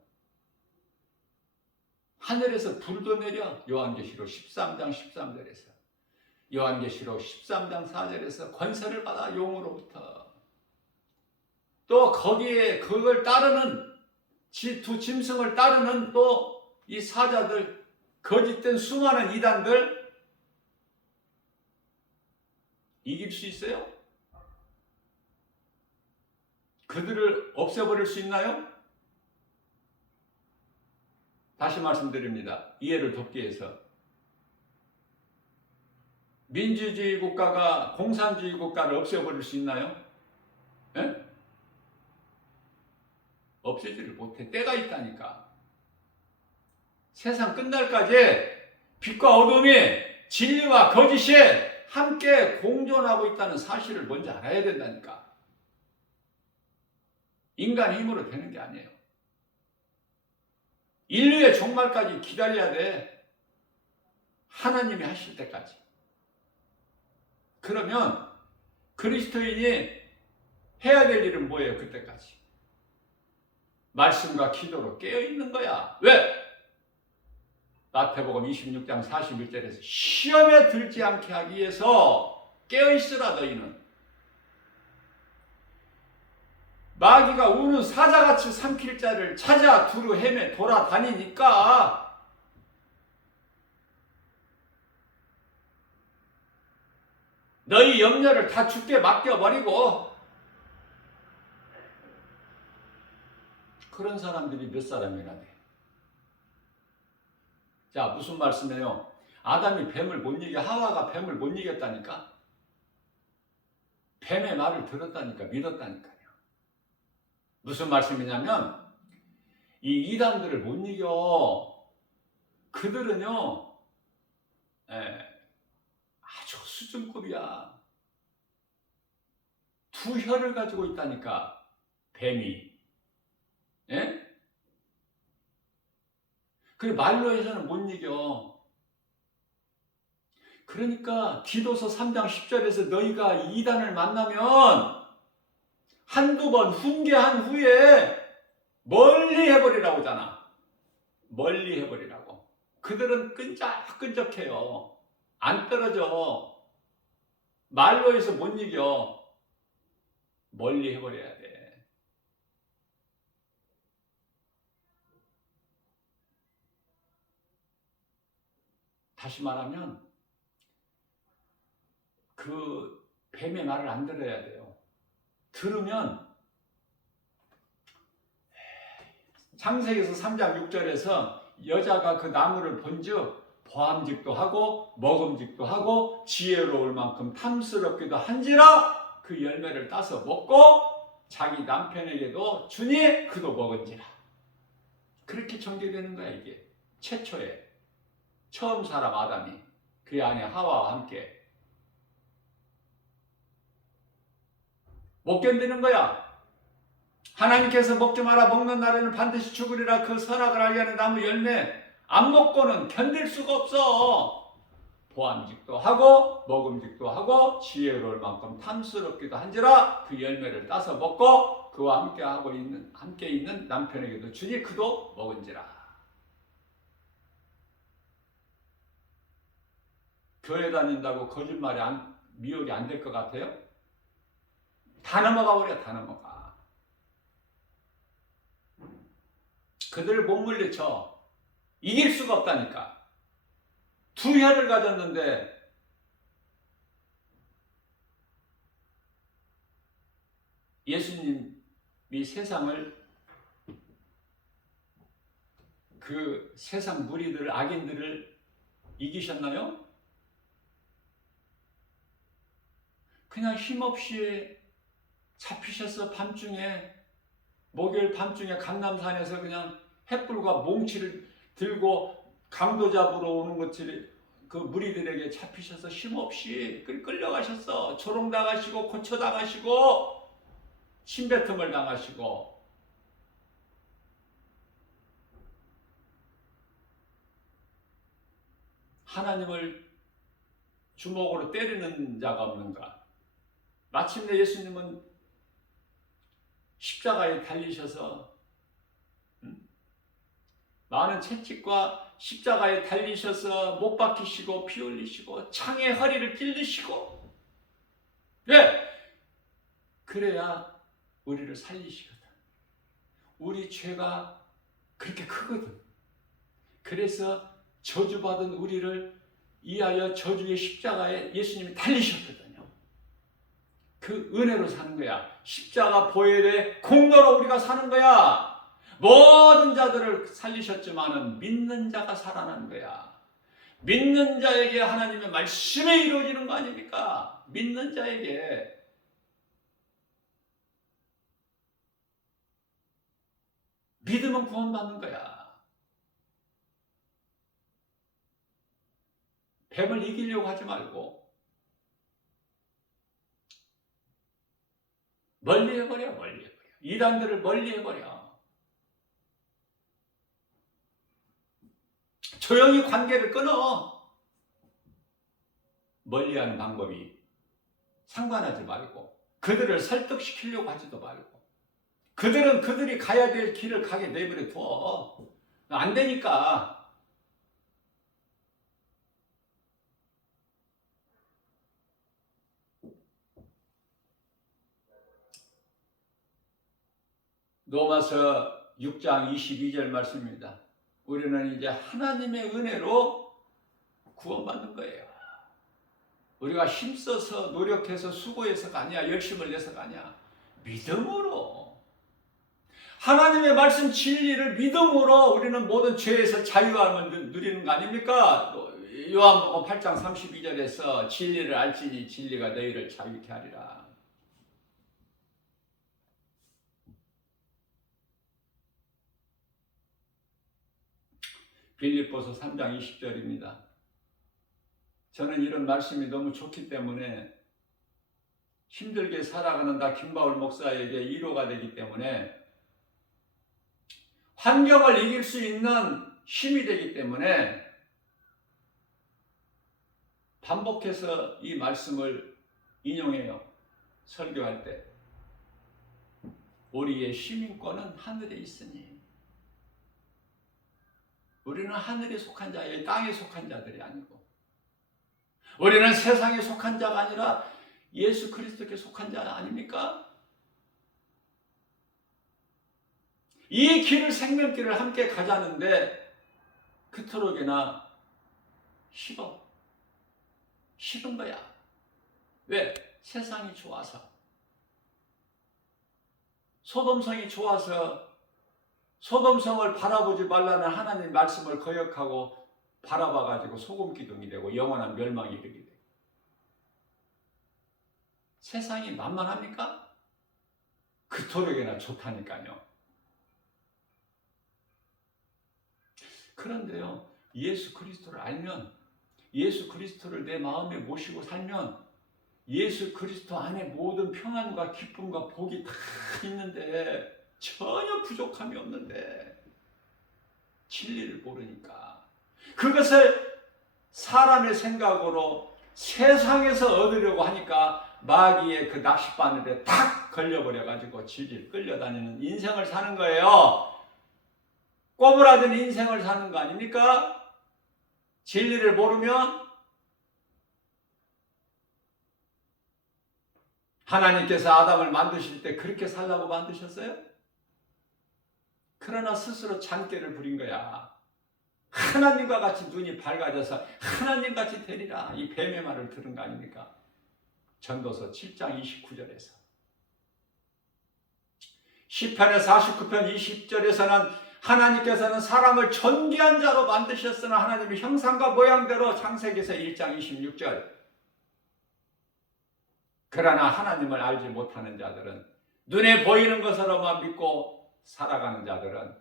하늘에서 불도 내려 요한계시록 13장 13절에서, 요한계시록 13장 4절에서 권세를 받아 용으로부터. 또 거기에 그걸 따르는 두 짐승을 따르는 또 이 사자들, 거짓된 수많은 이단들 이길 수 있어요? 그들을 없애버릴 수 있나요? 다시 말씀드립니다. 이해를 돕기 위해서. 민주주의 국가가 공산주의 국가를 없애버릴 수 있나요? 예? 없애지를 못해. 때가 있다니까. 세상 끝날까지 빛과 어둠이, 진리와 거짓이 함께 공존하고 있다는 사실을 먼저 알아야 된다니까. 인간 힘으로 되는 게 아니에요. 인류의 종말까지 기다려야 돼. 하나님이 하실 때까지. 그러면 그리스도인이 해야 될 일은 뭐예요? 그때까지. 말씀과 기도로 깨어있는 거야. 왜? 마태복음 26장 41절에서 시험에 들지 않게 하기 위해서 깨어있으라 너희는. 마귀가 우는 사자같이 삼킬 자를 찾아 두루 헤매 돌아다니니까 너희 염려를 다 주께 맡겨버리고. 그런 사람들이 몇 사람이나 돼. 자, 무슨 말씀이에요? 아담이 뱀을 못 이겨, 하와가 뱀을 못 이겼다니까? 뱀의 말을 들었다니까, 믿었다니까요. 무슨 말씀이냐면, 이 이단들을 못 이겨. 그들은요, 아주 수준급이야. 두 혀를 가지고 있다니까, 뱀이. 예? 그래, 말로 해서는 못 이겨. 그러니까 디도서 3장 10절에서 너희가 이단을 만나면 한두 번 훈계한 후에 멀리 해버리라고 하잖아. 멀리 해버리라고. 그들은 끈적끈적해요. 안 떨어져. 말로 해서 못 이겨. 멀리 해버려야 돼. 다시 말하면 그 뱀의 말을 안 들어야 돼요. 들으면 창세기에서 3장 6절에서 여자가 그 나무를 본즉 보암직도 하고 먹음직도 하고 지혜로울 만큼 탐스럽기도 한지라 그 열매를 따서 먹고 자기 남편에게도 주니 그도 먹은지라. 그렇게 전개되는 거야. 이게 최초에 처음 사람 아담이 그 안에 하와와 함께 못 견디는 거야. 하나님께서 먹지 마라, 먹는 날에는 반드시 죽으리라 그 선악을 알게 하는 나무 열매 안 먹고는 견딜 수가 없어. 보암직도 하고 먹음직도 하고 지혜로울 만큼 탐스럽기도 한지라 그 열매를 따서 먹고 그와 함께 있는 남편에게도 주니 그도 먹은지라. 교회 다닌다고 거짓말이 미혹이 안 될 것 같아요? 다 넘어가 버려. 다 넘어가. 그들을 못 물리쳐. 이길 수가 없다니까. 두 혀를 가졌는데 예수님이 세상을 그 세상 무리들, 악인들을 이기셨나요? 그냥 힘없이 잡히셔서 밤중에, 목요일 밤중에 강남산에서 그냥 횃불과 몽치를 들고 강도 잡으러 오는 것들이 그 무리들에게 잡히셔서 힘없이 끌려가셨어. 조롱당하시고 고쳐당하시고 침뱉음을 당하시고. 하나님을 주먹으로 때리는 자가 없는가? 마침내 예수님은 십자가에 달리셔서 많은 채찍과 십자가에 달리셔서 못 박히시고 피 흘리시고 창에 허리를 찔르시고, 왜? 그래야 우리를 살리시거든. 우리 죄가 그렇게 크거든. 그래서 저주받은 우리를 위하여 저주의 십자가에 예수님이 달리셨거든요. 그 은혜로 사는 거야. 십자가 보혈의 공로로 우리가 사는 거야. 모든 자들을 살리셨지만은 믿는 자가 살아난 거야. 믿는 자에게 하나님의 말씀이 이루어지는 거 아닙니까? 믿는 자에게. 믿으면 구원받는 거야. 뱀을 이기려고 하지 말고 멀리 해버려, 멀리 해버려. 이단들을 멀리 해버려. 조용히 관계를 끊어. 멀리하는 방법이 상관하지 말고, 그들을 설득시키려고 하지도 말고, 그들은 그들이 가야 될 길을 가게 내버려 둬. 안 되니까. 로마서 6장 22절 말씀입니다. 우리는 이제 하나님의 은혜로 구원받는 거예요. 우리가 힘써서 노력해서 수고해서가 아니야. 열심을 내서가 아니야. 믿음으로. 하나님의 말씀 진리를 믿음으로 우리는 모든 죄에서 자유함을 누리는 거 아닙니까? 요한복음 8장 32절에서 진리를 알지니 진리가 너희를 자유케 하리라. 빌립보서 3장 20절입니다. 저는 이런 말씀이 너무 좋기 때문에 힘들게 살아가는 나 김바울 목사에게 위로가 되기 때문에, 환경을 이길 수 있는 힘이 되기 때문에 반복해서 이 말씀을 인용해요. 설교할 때. 우리의 시민권은 하늘에 있으니. 우리는 하늘에 속한 자예요. 땅에 속한 자들이 아니고. 우리는 세상에 속한 자가 아니라 예수 그리스도께 속한 자 아닙니까? 이 길을, 생명길을 함께 가자는데 그토록이나 싫은 거야. 왜? 세상이 좋아서, 소돔성이 좋아서 소돔성을 바라보지 말라는 하나님의 말씀을 거역하고 바라봐가지고 소금기둥이 되고 영원한 멸망이 이르게 되고. 세상이 만만합니까? 그토록이나 좋다니까요. 그런데요, 예수 그리스도를 알면, 예수 그리스도를 내 마음에 모시고 살면 예수 그리스도 안에 모든 평안과 기쁨과 복이 다 있는데 전혀 부족함이 없는데 진리를 모르니까 그것을 사람의 생각으로 세상에서 얻으려고 하니까 마귀의 그 낚싯바늘에 탁 걸려버려가지고 질질 끌려다니는 인생을 사는 거예요. 꼬부라진 인생을 사는 거 아닙니까? 진리를 모르면. 하나님께서 아담을 만드실 때 그렇게 살라고 만드셨어요? 그러나 스스로 잔꾀를 부린 거야. 하나님과 같이 눈이 밝아져서 하나님같이 되리라. 이 뱀의 말을 들은 거 아닙니까? 전도서 7장 29절에서. 시편의 49편 20절에서는 하나님께서는 사람을 존귀한 자로 만드셨으나 하나님의 형상과 모양대로 창세기에서 1장 26절. 그러나 하나님을 알지 못하는 자들은, 눈에 보이는 것으로만 믿고 살아가는 자들은,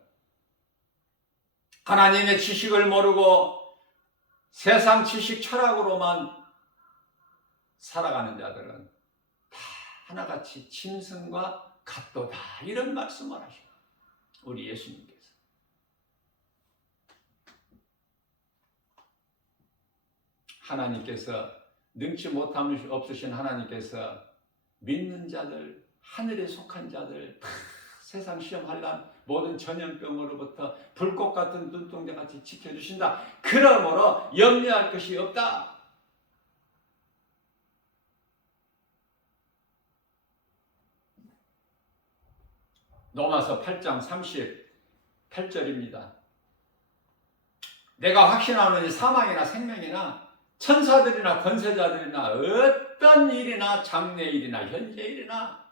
하나님의 지식을 모르고 세상 지식 철학으로만 살아가는 자들은 다 하나같이 짐승과 같도다. 이런 말씀을 하셔요. 우리 예수님께서. 하나님께서, 능치 못함이 없으신 하나님께서 믿는 자들, 하늘에 속한 자들, 다 세상 시험 환난 모든 전염병으로부터 불꽃 같은 눈동자같이 지켜주신다. 그러므로 염려할 것이 없다. 로마서 8장 38절입니다. 내가 확신하노니 사망이나 생명이나 천사들이나 권세자들이나 어떤 일이나 장래 일이나 현재 일이나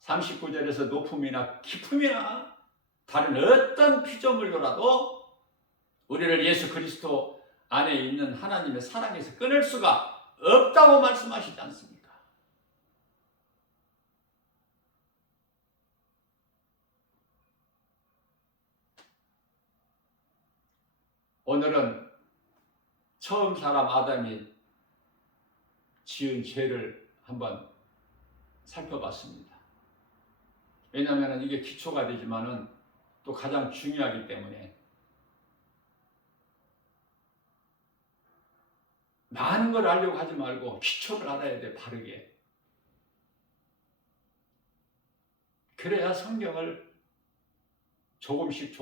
39절에서 높음이나 깊음이나 다른 어떤 피조물로라도 우리를 예수 그리스도 안에 있는 하나님의 사랑에서 끊을 수가 없다고 말씀하시지 않습니까? 오늘은 처음 사람 아담이 지은 죄를 한번 살펴봤습니다. 왜냐하면 이게 기초가 되지만은 또 가장 중요하기 때문에 많은 걸 알려고 하지 말고 기초를 알아야 돼, 바르게. 그래야 성경을 조금씩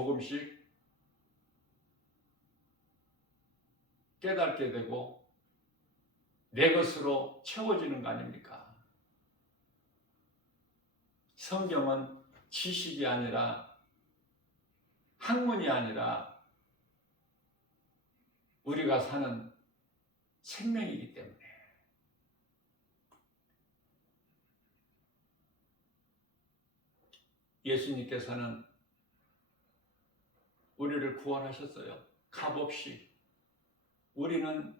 깨닫게 되고 내 것으로 채워지는 거 아닙니까? 성경은 지식이 아니라, 학문이 아니라 우리가 사는 생명이기 때문에. 예수님께서는 우리를 구원하셨어요. 값없이. 우리는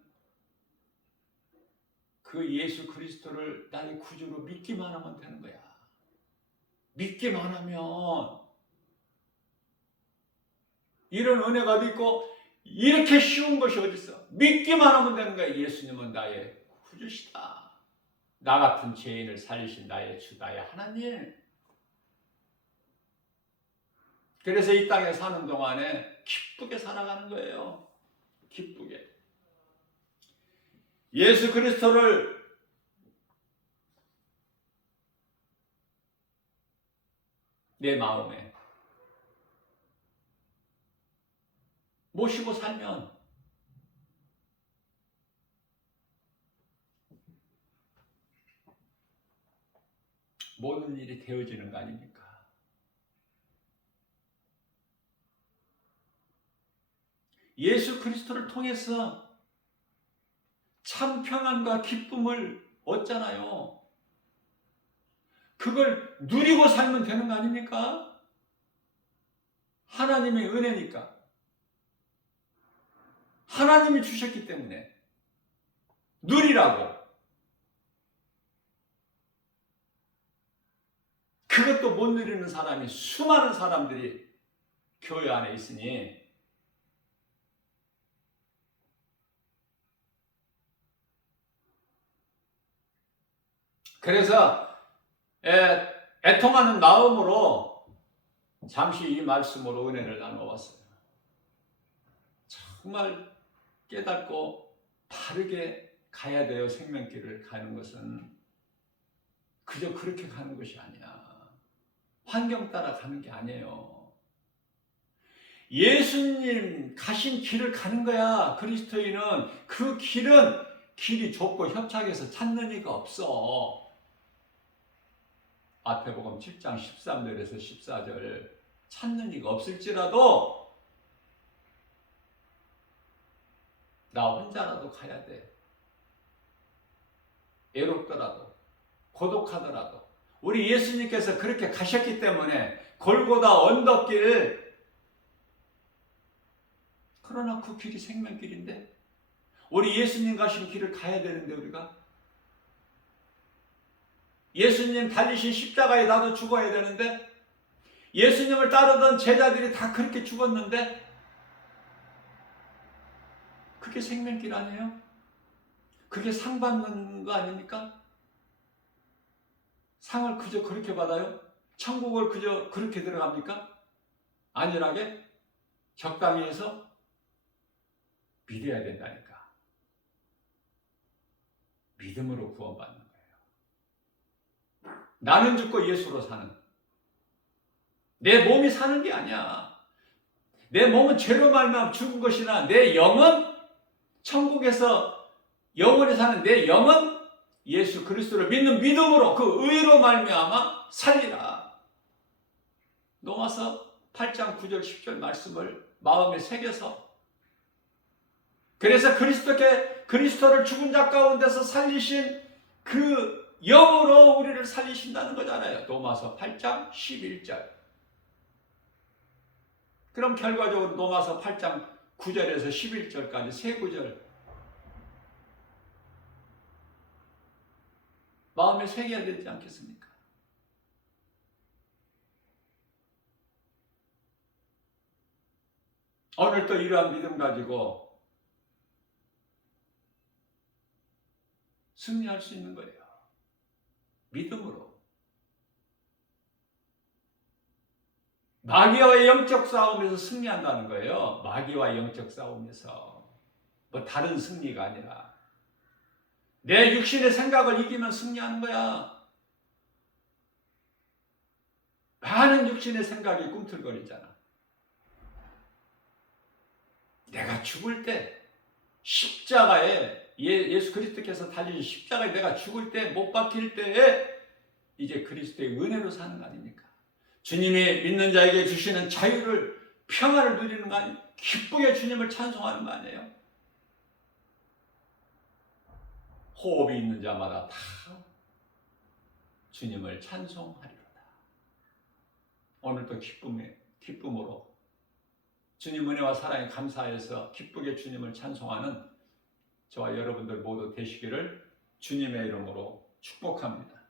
그 예수 그리스도를 나의 구주로 믿기만 하면 되는 거야. 믿기만 하면 이런 은혜가 어디 있고 이렇게 쉬운 것이 어디 있어? 믿기만 하면 되는 거야. 예수님은 나의 구주시다. 나 같은 죄인을 살리신 나의 주, 나의 하나님. 그래서 이 땅에 사는 동안에 기쁘게 살아가는 거예요. 기쁘게. 예수 그리스도를 내 마음에 모시고 살면 모든 일이 되어지는 거 아닙니까? 예수 그리스도를 통해서 참 평안과 기쁨을 얻잖아요. 그걸 누리고 살면 되는 거 아닙니까? 하나님의 은혜니까. 하나님이 주셨기 때문에 누리라고. 그것도 못 누리는 사람이 수많은 사람들이 교회 안에 있으니 그래서 애통하는 마음으로 잠시 이 말씀으로 은혜를 나눠봤어요. 정말 깨닫고 바르게 가야 돼요. 생명길을 가는 것은 그저 그렇게 가는 것이 아니야. 환경 따라 가는 게 아니에요. 예수님 가신 길을 가는 거야. 그리스도인은 그 길은 길이 좁고 협착해서 찾는 이가 없어. 마태복음 7장 13절에서 14절 찾는 이가 없을지라도 나 혼자라도 가야 돼. 외롭더라도 고독하더라도 우리 예수님께서 그렇게 가셨기 때문에 골고다 언덕길. 그러나 그 길이 생명길인데 우리 예수님 가신 길을 가야 되는데 우리가 예수님 달리신 십자가에 나도 죽어야 되는데 예수님을 따르던 제자들이 다 그렇게 죽었는데 그게 생명길 아니에요? 그게 상 받는 거 아닙니까? 상을 그저 그렇게 받아요? 천국을 그저 그렇게 들어갑니까? 안일하게 적당히 해서 믿어야 된다니까. 믿음으로 구원받는 거예요. 나는 죽고 예수로 사는. 내 몸이 사는 게 아니야. 내 몸은 죄로 말미암아 죽은 것이나 내 영은 천국에서 영원히 사는 내 영은 예수 그리스도를 믿는 믿음으로 그 의로 말미암아 살리라. 로마서 8장 9절 10절 말씀을 마음에 새겨서 그래서 그리스도를 죽은 자 가운데서 살리신 그 영으로 우리를 살리신다는 거잖아요. 로마서 8장 11절. 그럼 결과적으로 로마서 8장 9절에서 11절까지 세 구절 마음에 새겨야 되지 않겠습니까? 오늘 또 이러한 믿음 가지고 승리할 수 있는 거예요. 믿음으로. 마귀와의 영적 싸움에서 승리한다는 거예요. 마귀와 영적 싸움에서. 뭐 다른 승리가 아니라. 내 육신의 생각을 이기면 승리하는 거야. 많은 육신의 생각이 꿈틀거리잖아. 내가 죽을 때 십자가에 예수 그리스도께서 달리신 십자가에 내가 죽을 때 못 박힐 때에 이제 그리스도의 은혜로 사는 거 아닙니까? 주님이 믿는 자에게 주시는 자유를 평화를 누리는 거 아니에요? 기쁘게 주님을 찬송하는 거 아니에요? 호흡이 있는 자마다 다 주님을 찬송하리로다. 오늘도 기쁨으로 주님 은혜와 사랑에 감사해서 기쁘게 주님을 찬송하는 저와 여러분들 모두 되시기를 주님의 이름으로 축복합니다.